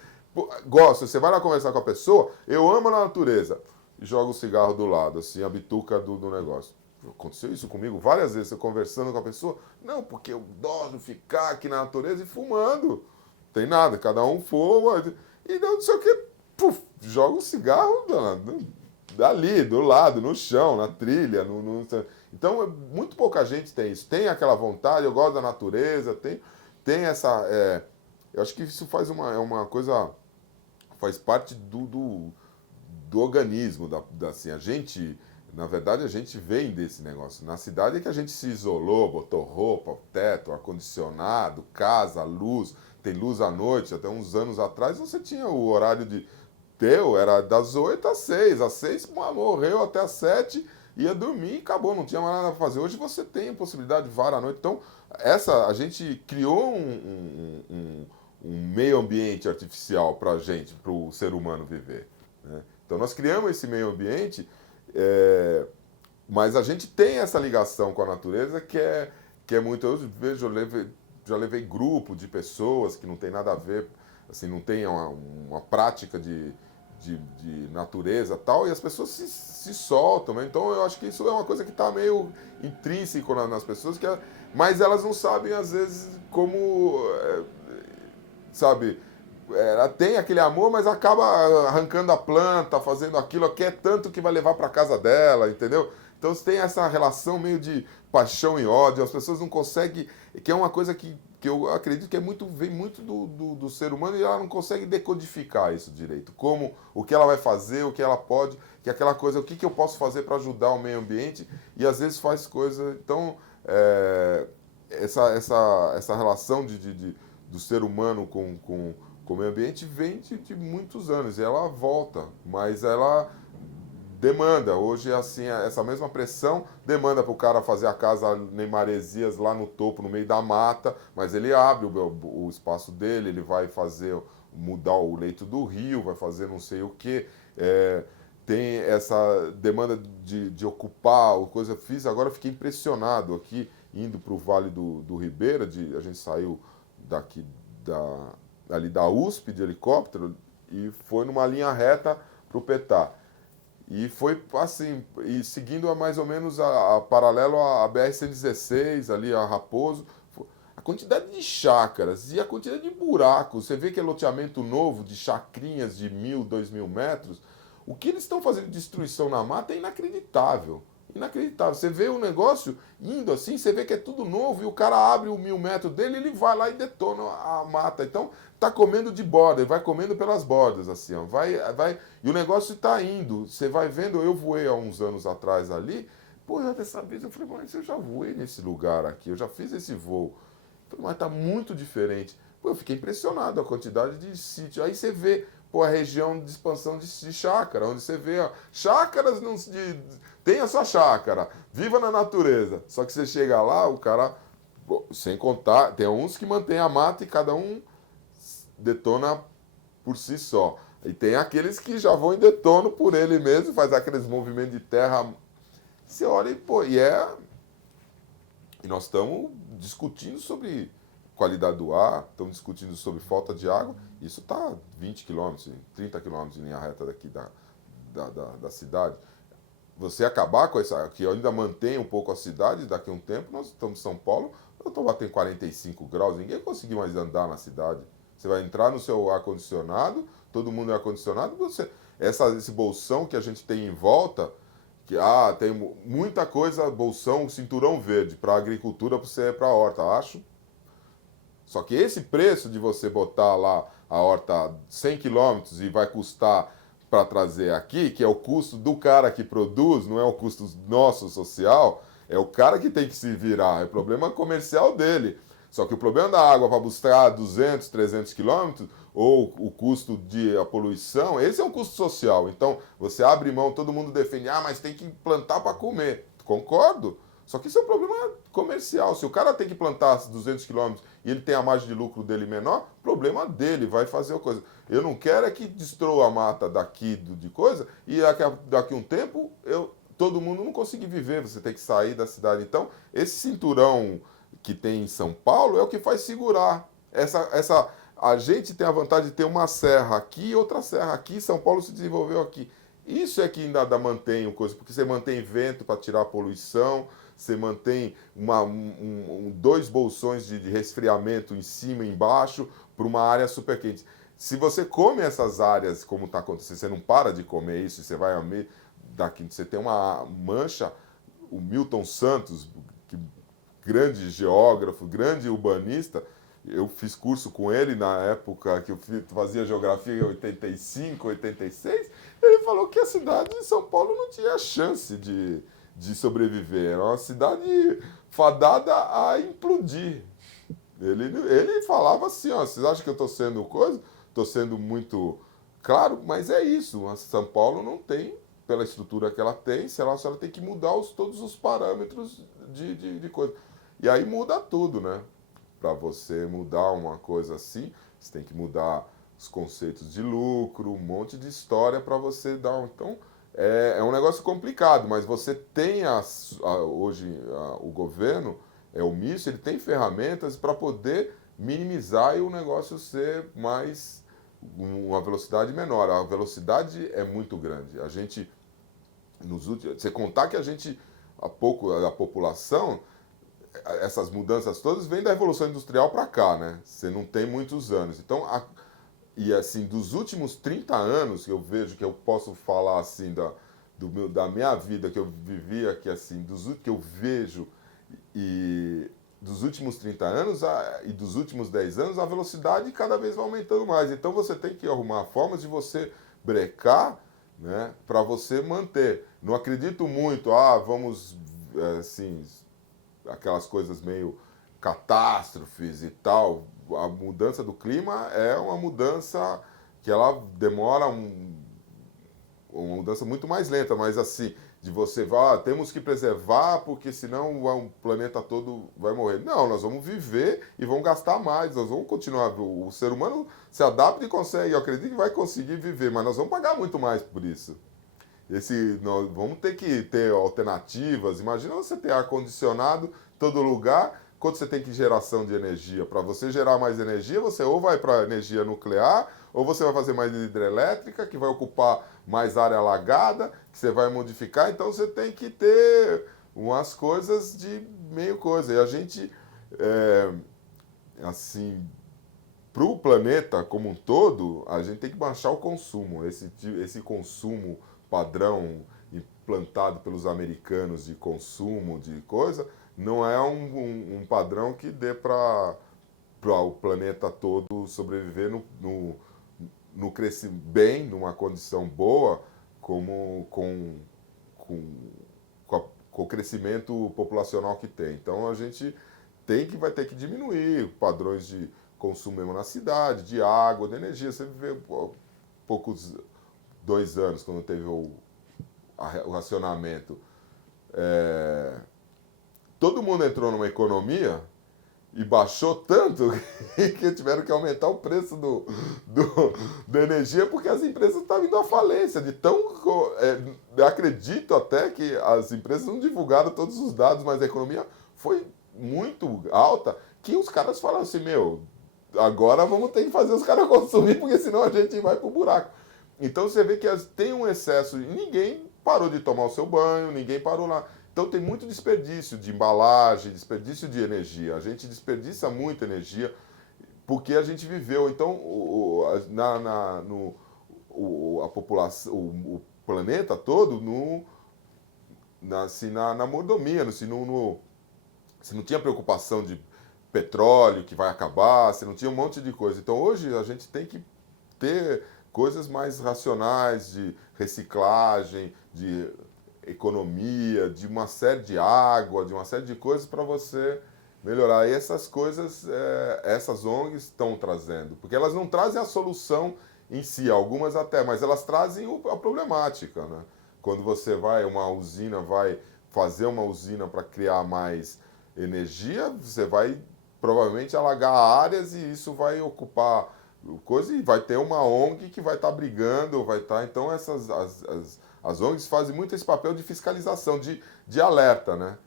Gosta, você vai lá conversar com a pessoa, eu amo a natureza, e joga o cigarro do lado, assim, a bituca do negócio. Aconteceu isso comigo várias vezes, eu conversando com a pessoa, não, porque eu adoro ficar aqui na natureza e fumando. Tem nada, cada um fuma, e não sei o que, puf, joga o cigarro dali, do lado, no chão, na trilha. Então, muito pouca gente tem isso. Tem aquela vontade, eu gosto da natureza, tem essa. Eu acho que isso faz uma coisa. Faz parte do organismo. Assim, a gente. Na verdade, a gente vem desse negócio. Na cidade é que a gente se isolou, botou roupa, teto, ar-condicionado, casa, luz. Tem luz à noite. Até uns anos atrás você tinha o horário era das 8 às 6. Às 6 morreu até às 7, ia dormir e acabou, não tinha mais nada para fazer. Hoje você tem a possibilidade de vara à noite. Então, a gente criou um meio ambiente artificial para a gente, para o ser humano viver, né? Então, nós criamos esse meio ambiente, mas a gente tem essa ligação com a natureza que é muito. Eu vejo, já levei grupo de pessoas que não tem nada a ver, assim, não tem uma prática de natureza e tal, e as pessoas se soltam, né? Então eu acho que isso é uma coisa que está meio intrínseco nas pessoas, mas elas não sabem, às vezes, como, sabe, ela tem aquele amor, mas acaba arrancando a planta, fazendo aquilo, quer tanto que vai levar para casa dela, entendeu? Então você tem essa relação meio de paixão e ódio, as pessoas não conseguem, que é uma coisa que eu acredito que vem muito do ser humano, e ela não consegue decodificar isso direito. Como, o que ela vai fazer, o que ela pode, que é aquela coisa, o que eu posso fazer para ajudar o meio ambiente, e às vezes faz coisa. Então, essa relação do ser humano com o meio ambiente vem de muitos anos, e ela volta, mas ela demanda. Hoje, assim, essa mesma pressão demanda para o cara fazer a casa em Maresias, lá no topo, no meio da mata, mas ele abre o espaço dele, ele vai mudar o leito do rio, vai fazer não sei o quê. Tem essa demanda de ocupar coisa. Agora fiquei impressionado aqui, indo para o Vale do Ribeira, a gente saiu daqui ali da USP de helicóptero e foi numa linha reta para o Petá. E foi assim, e seguindo mais ou menos a paralelo à BR-116, ali a Raposo, a quantidade de chácaras e a quantidade de buracos. Você vê que é loteamento novo, de chacrinhas de 1.000, 2.000 metros. O que eles estão fazendo de destruição na mata é inacreditável. Inacreditável. Você vê o negócio indo assim, você vê que é tudo novo, e o cara abre o 1.000 metros dele, ele vai lá e detona a mata. Então, tá comendo de borda, vai comendo pelas bordas, assim, ó. Vai, e o negócio tá indo. Você vai vendo, eu voei há uns anos atrás ali, pô, dessa vez eu falei, mas eu já voei nesse lugar aqui, eu já fiz esse voo. Falei, mas tá muito diferente. Pô, eu fiquei impressionado a quantidade de sítio. Aí você vê, pô, a região de expansão de chácara, onde você vê, ó, chácaras tem a sua chácara, viva na natureza. Só que você chega lá, o cara, sem contar, tem uns que mantêm a mata e cada um detona por si só. E tem aqueles que já vão em detono por ele mesmo, faz aqueles movimentos de terra. Você olha e, pô, e nós estamos discutindo sobre qualidade do ar, estamos discutindo sobre falta de água. Isso está 20 quilômetros, 30 quilômetros em linha reta daqui da cidade. Você acabar com essa, que ainda mantém um pouco a cidade, daqui a um tempo, nós estamos em São Paulo, eu estou batendo 45 graus, ninguém conseguiu mais andar na cidade. Você vai entrar no seu ar-condicionado, todo mundo é ar-condicionado, esse bolsão que a gente tem em volta, que tem muita coisa, bolsão, cinturão verde para a agricultura, para você ir para a horta, acho. Só que esse preço de você botar lá a horta 100 quilômetros e vai custar para trazer aqui, que é o custo do cara que produz, não é o custo nosso social, é o cara que tem que se virar, é o problema comercial dele. Só que o problema da água para buscar 200, 300 quilômetros, ou o custo de a poluição, esse é um custo social. Então, você abre mão, todo mundo defende, mas tem que plantar para comer. Concordo. Só que isso é um problema comercial. Se o cara tem que plantar 200 quilômetros e ele tem a margem de lucro dele menor, problema dele, vai fazer a coisa. Eu não quero é que destrua a mata daqui de coisa e daqui a um tempo todo mundo não conseguir viver, você tem que sair da cidade. Então, esse cinturão que tem em São Paulo é o que faz segurar. A gente tem a vantagem de ter uma serra aqui e outra serra aqui, São Paulo se desenvolveu aqui. Isso é que ainda mantém coisa, porque você mantém vento para tirar a poluição, você mantém dois bolsões de resfriamento em cima e embaixo para uma área super quente. Se você come essas áreas, como está acontecendo, você não para de comer isso, você vai daqui, você tem uma mancha, o Milton Santos, grande geógrafo, grande urbanista, eu fiz curso com ele na época que eu fazia geografia em 85, 86, ele falou que a cidade de São Paulo não tinha chance de sobreviver, era uma cidade fadada a implodir. Ele falava assim, vocês acham que eu estou sendo coisa? Estou sendo muito claro, mas é isso, São Paulo não tem, pela estrutura que ela tem, se ela tem que mudar todos os parâmetros de coisa. E aí muda tudo, né? Para você mudar uma coisa assim, você tem que mudar os conceitos de lucro, um monte de história para você dar. Então, é um negócio complicado, mas você tem hoje o governo, o MIS, ele tem ferramentas para poder minimizar e o negócio ser mais uma velocidade menor. A velocidade é muito grande. A gente, você contar que a população, essas mudanças todas vêm da Revolução Industrial para cá, né? Você não tem muitos anos. Então, e assim, dos últimos 30 anos que eu vejo, que eu posso falar assim da minha vida, que eu vivi aqui, assim, que eu vejo, e dos últimos 30 anos e dos últimos 10 anos, a velocidade cada vez vai aumentando mais. Então, você tem que arrumar formas de você brecar, né, para você manter. Não acredito muito, vamos, assim, aquelas coisas meio catástrofes e tal. A mudança do clima é uma mudança que ela demora uma mudança muito mais lenta, mas assim, de você temos que preservar porque senão o planeta todo vai morrer. Não, nós vamos viver e vamos gastar mais, nós vamos continuar. O ser humano se adapta e consegue, eu acredito que vai conseguir viver, mas nós vamos pagar muito mais por isso. Nós vamos ter que ter alternativas. Imagina você ter ar-condicionado em todo lugar, quando você tem que geração de energia. Para você gerar mais energia, você ou vai para energia nuclear, ou você vai fazer mais hidrelétrica, que vai ocupar mais área alagada, que você vai modificar. Então você tem que ter umas coisas de meio coisa. E a gente, assim, para o planeta como um todo, a gente tem que baixar o consumo. Esse consumo padrão implantado pelos americanos de consumo de coisa, não é um padrão que dê para o planeta todo sobreviver no crescimento bem, numa condição boa, como com o crescimento populacional que tem. Então a gente vai ter que diminuir padrões de consumo mesmo na cidade, de água, de energia. Você vê poucos 2 anos, quando teve o racionamento, todo mundo entrou numa economia e baixou tanto que tiveram que aumentar o preço da energia porque as empresas estavam indo à falência. Eu acredito até que as empresas não divulgaram todos os dados, mas a economia foi muito alta que os caras falaram assim, agora vamos ter que fazer os caras consumir porque senão a gente vai pro buraco. Então você vê que tem um excesso e ninguém parou de tomar o seu banho, ninguém parou lá. Então tem muito desperdício de embalagem, desperdício de energia. A gente desperdiça muita energia porque a gente viveu. Então o a população, o planeta todo na mordomia, se não tinha preocupação de petróleo que vai acabar, se não tinha um monte de coisa. Então hoje a gente tem que ter coisas mais racionais de reciclagem, de economia, de uma série de água, de uma série de coisas para você melhorar. E essas coisas, essas ONGs estão trazendo, porque elas não trazem a solução em si, algumas até, mas elas trazem a problemática, né? Quando você vai fazer uma usina para criar mais energia, você vai provavelmente alagar áreas e isso vai ocupar coisa e vai ter uma ONG que vai estar brigando, vai estar. Então as ONGs fazem muito esse papel de fiscalização, de alerta, né?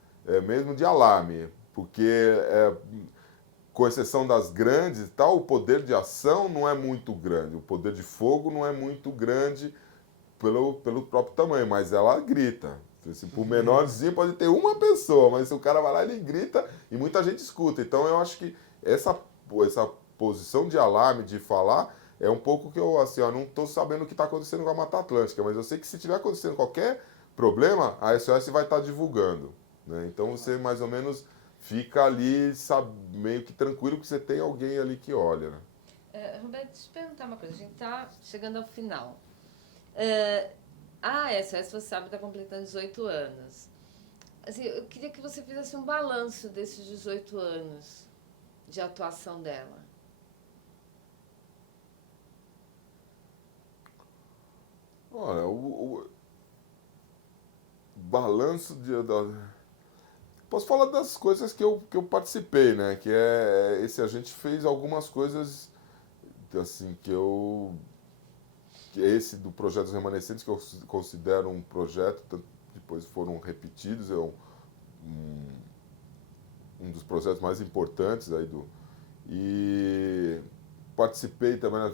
Mesmo de alarme, porque com exceção das grandes e tal, o poder de ação não é muito grande, o poder de fogo não é muito grande pelo próprio tamanho, mas ela grita. Assim, por menorzinho pode ter uma pessoa, mas se o cara vai lá, ele grita e muita gente escuta. Então eu acho que essa posição de alarme, de falar, é um pouco que eu assim, ó, não estou sabendo o que está acontecendo com a Mata Atlântica, mas eu sei que se tiver acontecendo qualquer problema, a SOS vai estar divulgando. Né? Então você mais ou menos fica ali, sabe, meio que tranquilo que você tem alguém ali que olha. Né? Roberto, deixa eu te perguntar uma coisa. A gente está chegando ao final. A SOS, você sabe, está completando 18 anos. Assim, eu queria que você fizesse um balanço desses 18 anos de atuação dela. Olha, o balanço posso falar das coisas que eu participei, né? Que a gente fez algumas coisas assim esse do Projeto dos Remanescentes, que eu considero um projeto, depois foram repetidos, um dos projetos mais importantes aí e participei também, ela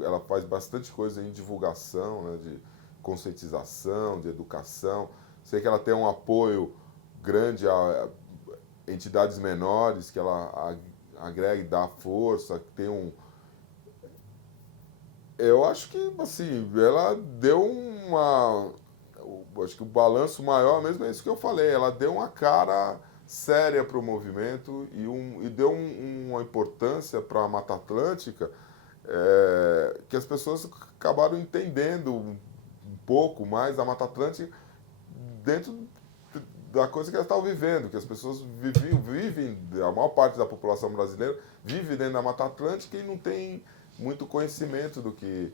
ela faz bastante coisa em divulgação, né, de conscientização, de educação. Sei que ela tem um apoio grande a entidades menores, que ela agrega e dá força, que tem eu acho que, assim, ela deu acho que o balanço maior mesmo é isso que eu falei. Ela deu uma cara séria para o movimento e deu uma importância para a Mata Atlântica que as pessoas acabaram entendendo um pouco mais a Mata Atlântica dentro da coisa que elas estavam vivendo, que as pessoas vivem, a maior parte da população brasileira vive dentro da Mata Atlântica e não tem muito conhecimento do que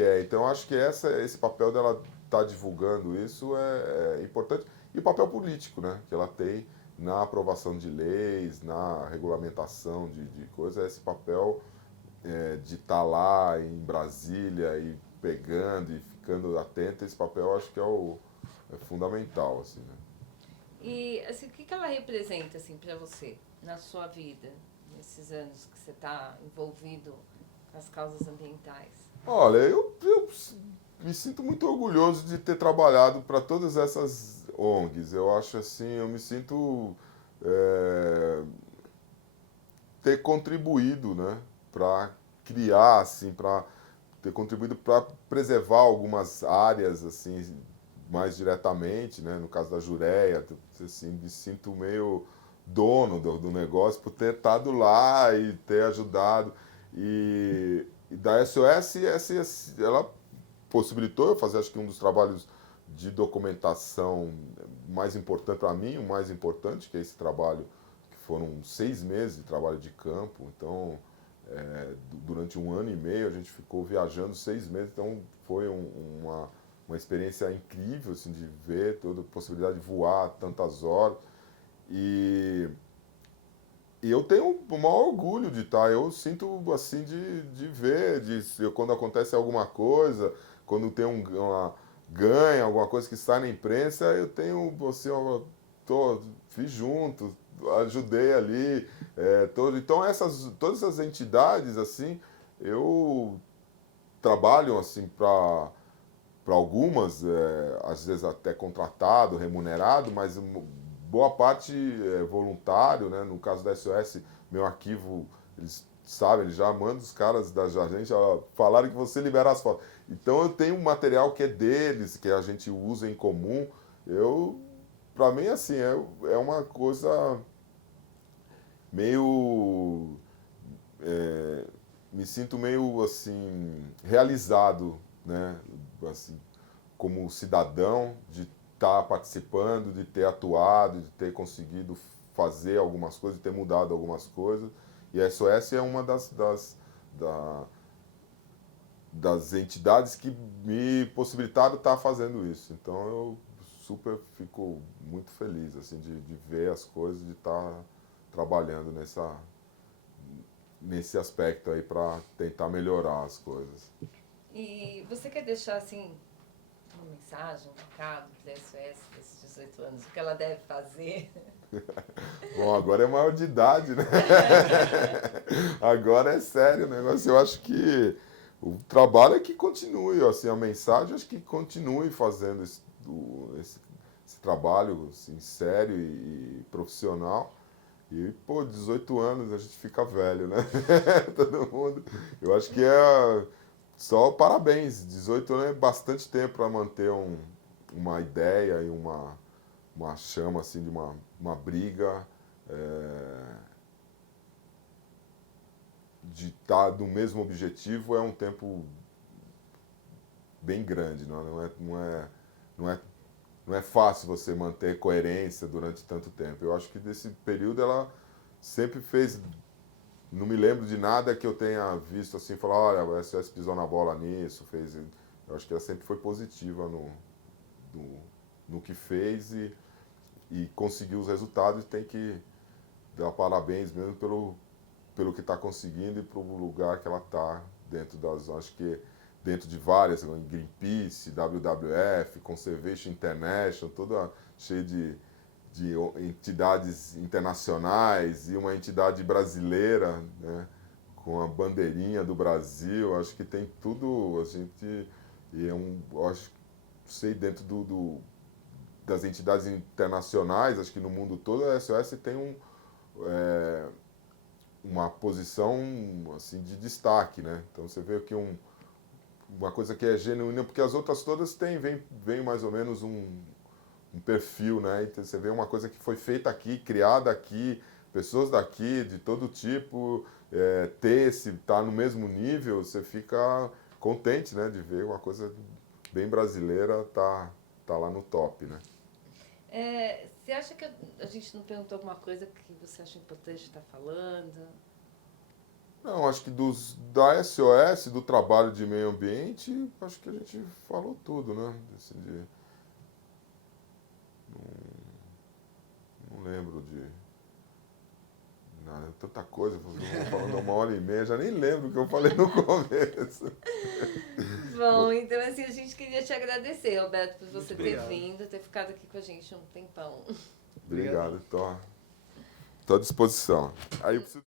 é. Então, acho que esse papel dela estar divulgando isso é importante. E o papel político, né, que ela tem na aprovação de leis, na regulamentação de coisas, esse papel de estar lá em Brasília e pegando e ficando atento, esse papel eu acho que é fundamental. Assim, né? E assim, o que ela representa assim, para você, na sua vida, nesses anos que você está envolvido nas causas ambientais? Olha, eu me sinto muito orgulhoso de ter trabalhado para todas essas ONGs. Eu acho assim, eu me sinto ter contribuído, né, para criar, assim, para ter contribuído para preservar algumas áreas, assim, mais diretamente, né, no caso da Jureia, assim, me sinto meio dono do negócio por ter estado lá e ter ajudado. E da SOS, ela possibilitou eu fazer, acho que um dos trabalhos de documentação mais importante para mim, o mais importante, que é esse trabalho, que foram 6 meses de trabalho de campo. Então, durante 1 ano e meio, a gente ficou viajando 6 meses. Então, foi uma experiência incrível, assim, de ver toda a possibilidade de voar tantas horas. E eu tenho o maior orgulho de estar, eu sinto assim de ver, quando acontece alguma coisa, quando tem ganha, alguma coisa que está na imprensa, eu tenho, assim, fiz junto, ajudei ali, então todas essas entidades, assim, eu trabalho assim para algumas, às vezes até contratado, remunerado, mas boa parte é voluntário, né? No caso da SOS, meu arquivo, eles sabe, ele já manda os caras da gente falaram que você libera as fotos. Então eu tenho um material que é deles, que a gente usa em comum. Pra mim, assim, é uma coisa meio... me sinto meio, assim, realizado, né? Assim, como cidadão, de estar participando, de ter atuado, de ter conseguido fazer algumas coisas, de ter mudado algumas coisas. E a SOS é uma das entidades que me possibilitaram estar fazendo isso. Então eu super fico muito feliz assim, de ver as coisas, de estar trabalhando nesse aspecto aí para tentar melhorar as coisas. E você quer deixar, assim, uma mensagem, um recado para a SOS desses 18 anos? O que ela deve fazer? Bom, agora é maior de idade, né? Agora é sério o negócio. Eu acho que o trabalho é que continue, assim, a mensagem acho que continue fazendo esse trabalho assim, sério e profissional. E, pô, 18 anos a gente fica velho, né? Todo mundo. Eu acho que é só parabéns. 18 anos é bastante tempo para manter uma ideia e uma chama, assim, de uma briga. De estar no mesmo objetivo é um tempo bem grande, não é fácil você manter coerência durante tanto tempo. Eu acho que desse período ela sempre fez, não me lembro de nada que eu tenha visto assim, falar, olha, a SOS pisou na bola nisso, fez. Eu acho que ela sempre foi positiva no que fez e conseguiu os resultados e tem que dar parabéns mesmo pelo que está conseguindo e pelo lugar que ela está acho que dentro de várias, Greenpeace, WWF, Conservation International, toda cheia de entidades internacionais e uma entidade brasileira, né, com a bandeirinha do Brasil, acho que tem tudo, a gente, acho, sei, dentro das entidades internacionais, acho que no mundo todo a SOS tem uma posição assim de destaque, né? Então você vê que uma coisa que é genuína, porque as outras todas vem mais ou menos um perfil, né? Então você vê uma coisa que foi feita aqui, criada aqui, pessoas daqui, de todo tipo, tá no mesmo nível, você fica contente, né? De ver uma coisa bem brasileira tá lá no top, né? Você acha que a gente não perguntou alguma coisa que você acha importante estar falando? Não, acho que da SOS, do trabalho de meio ambiente, acho que a gente falou tudo, né? Não lembro de nada, tanta coisa, falando 1h30, já nem lembro o que eu falei no começo. Bom, então assim, a gente queria te agradecer, Roberto, por você ter obrigado. vindo, ter ficado aqui com a gente um tempão. Obrigado, tô à disposição. Aí eu preciso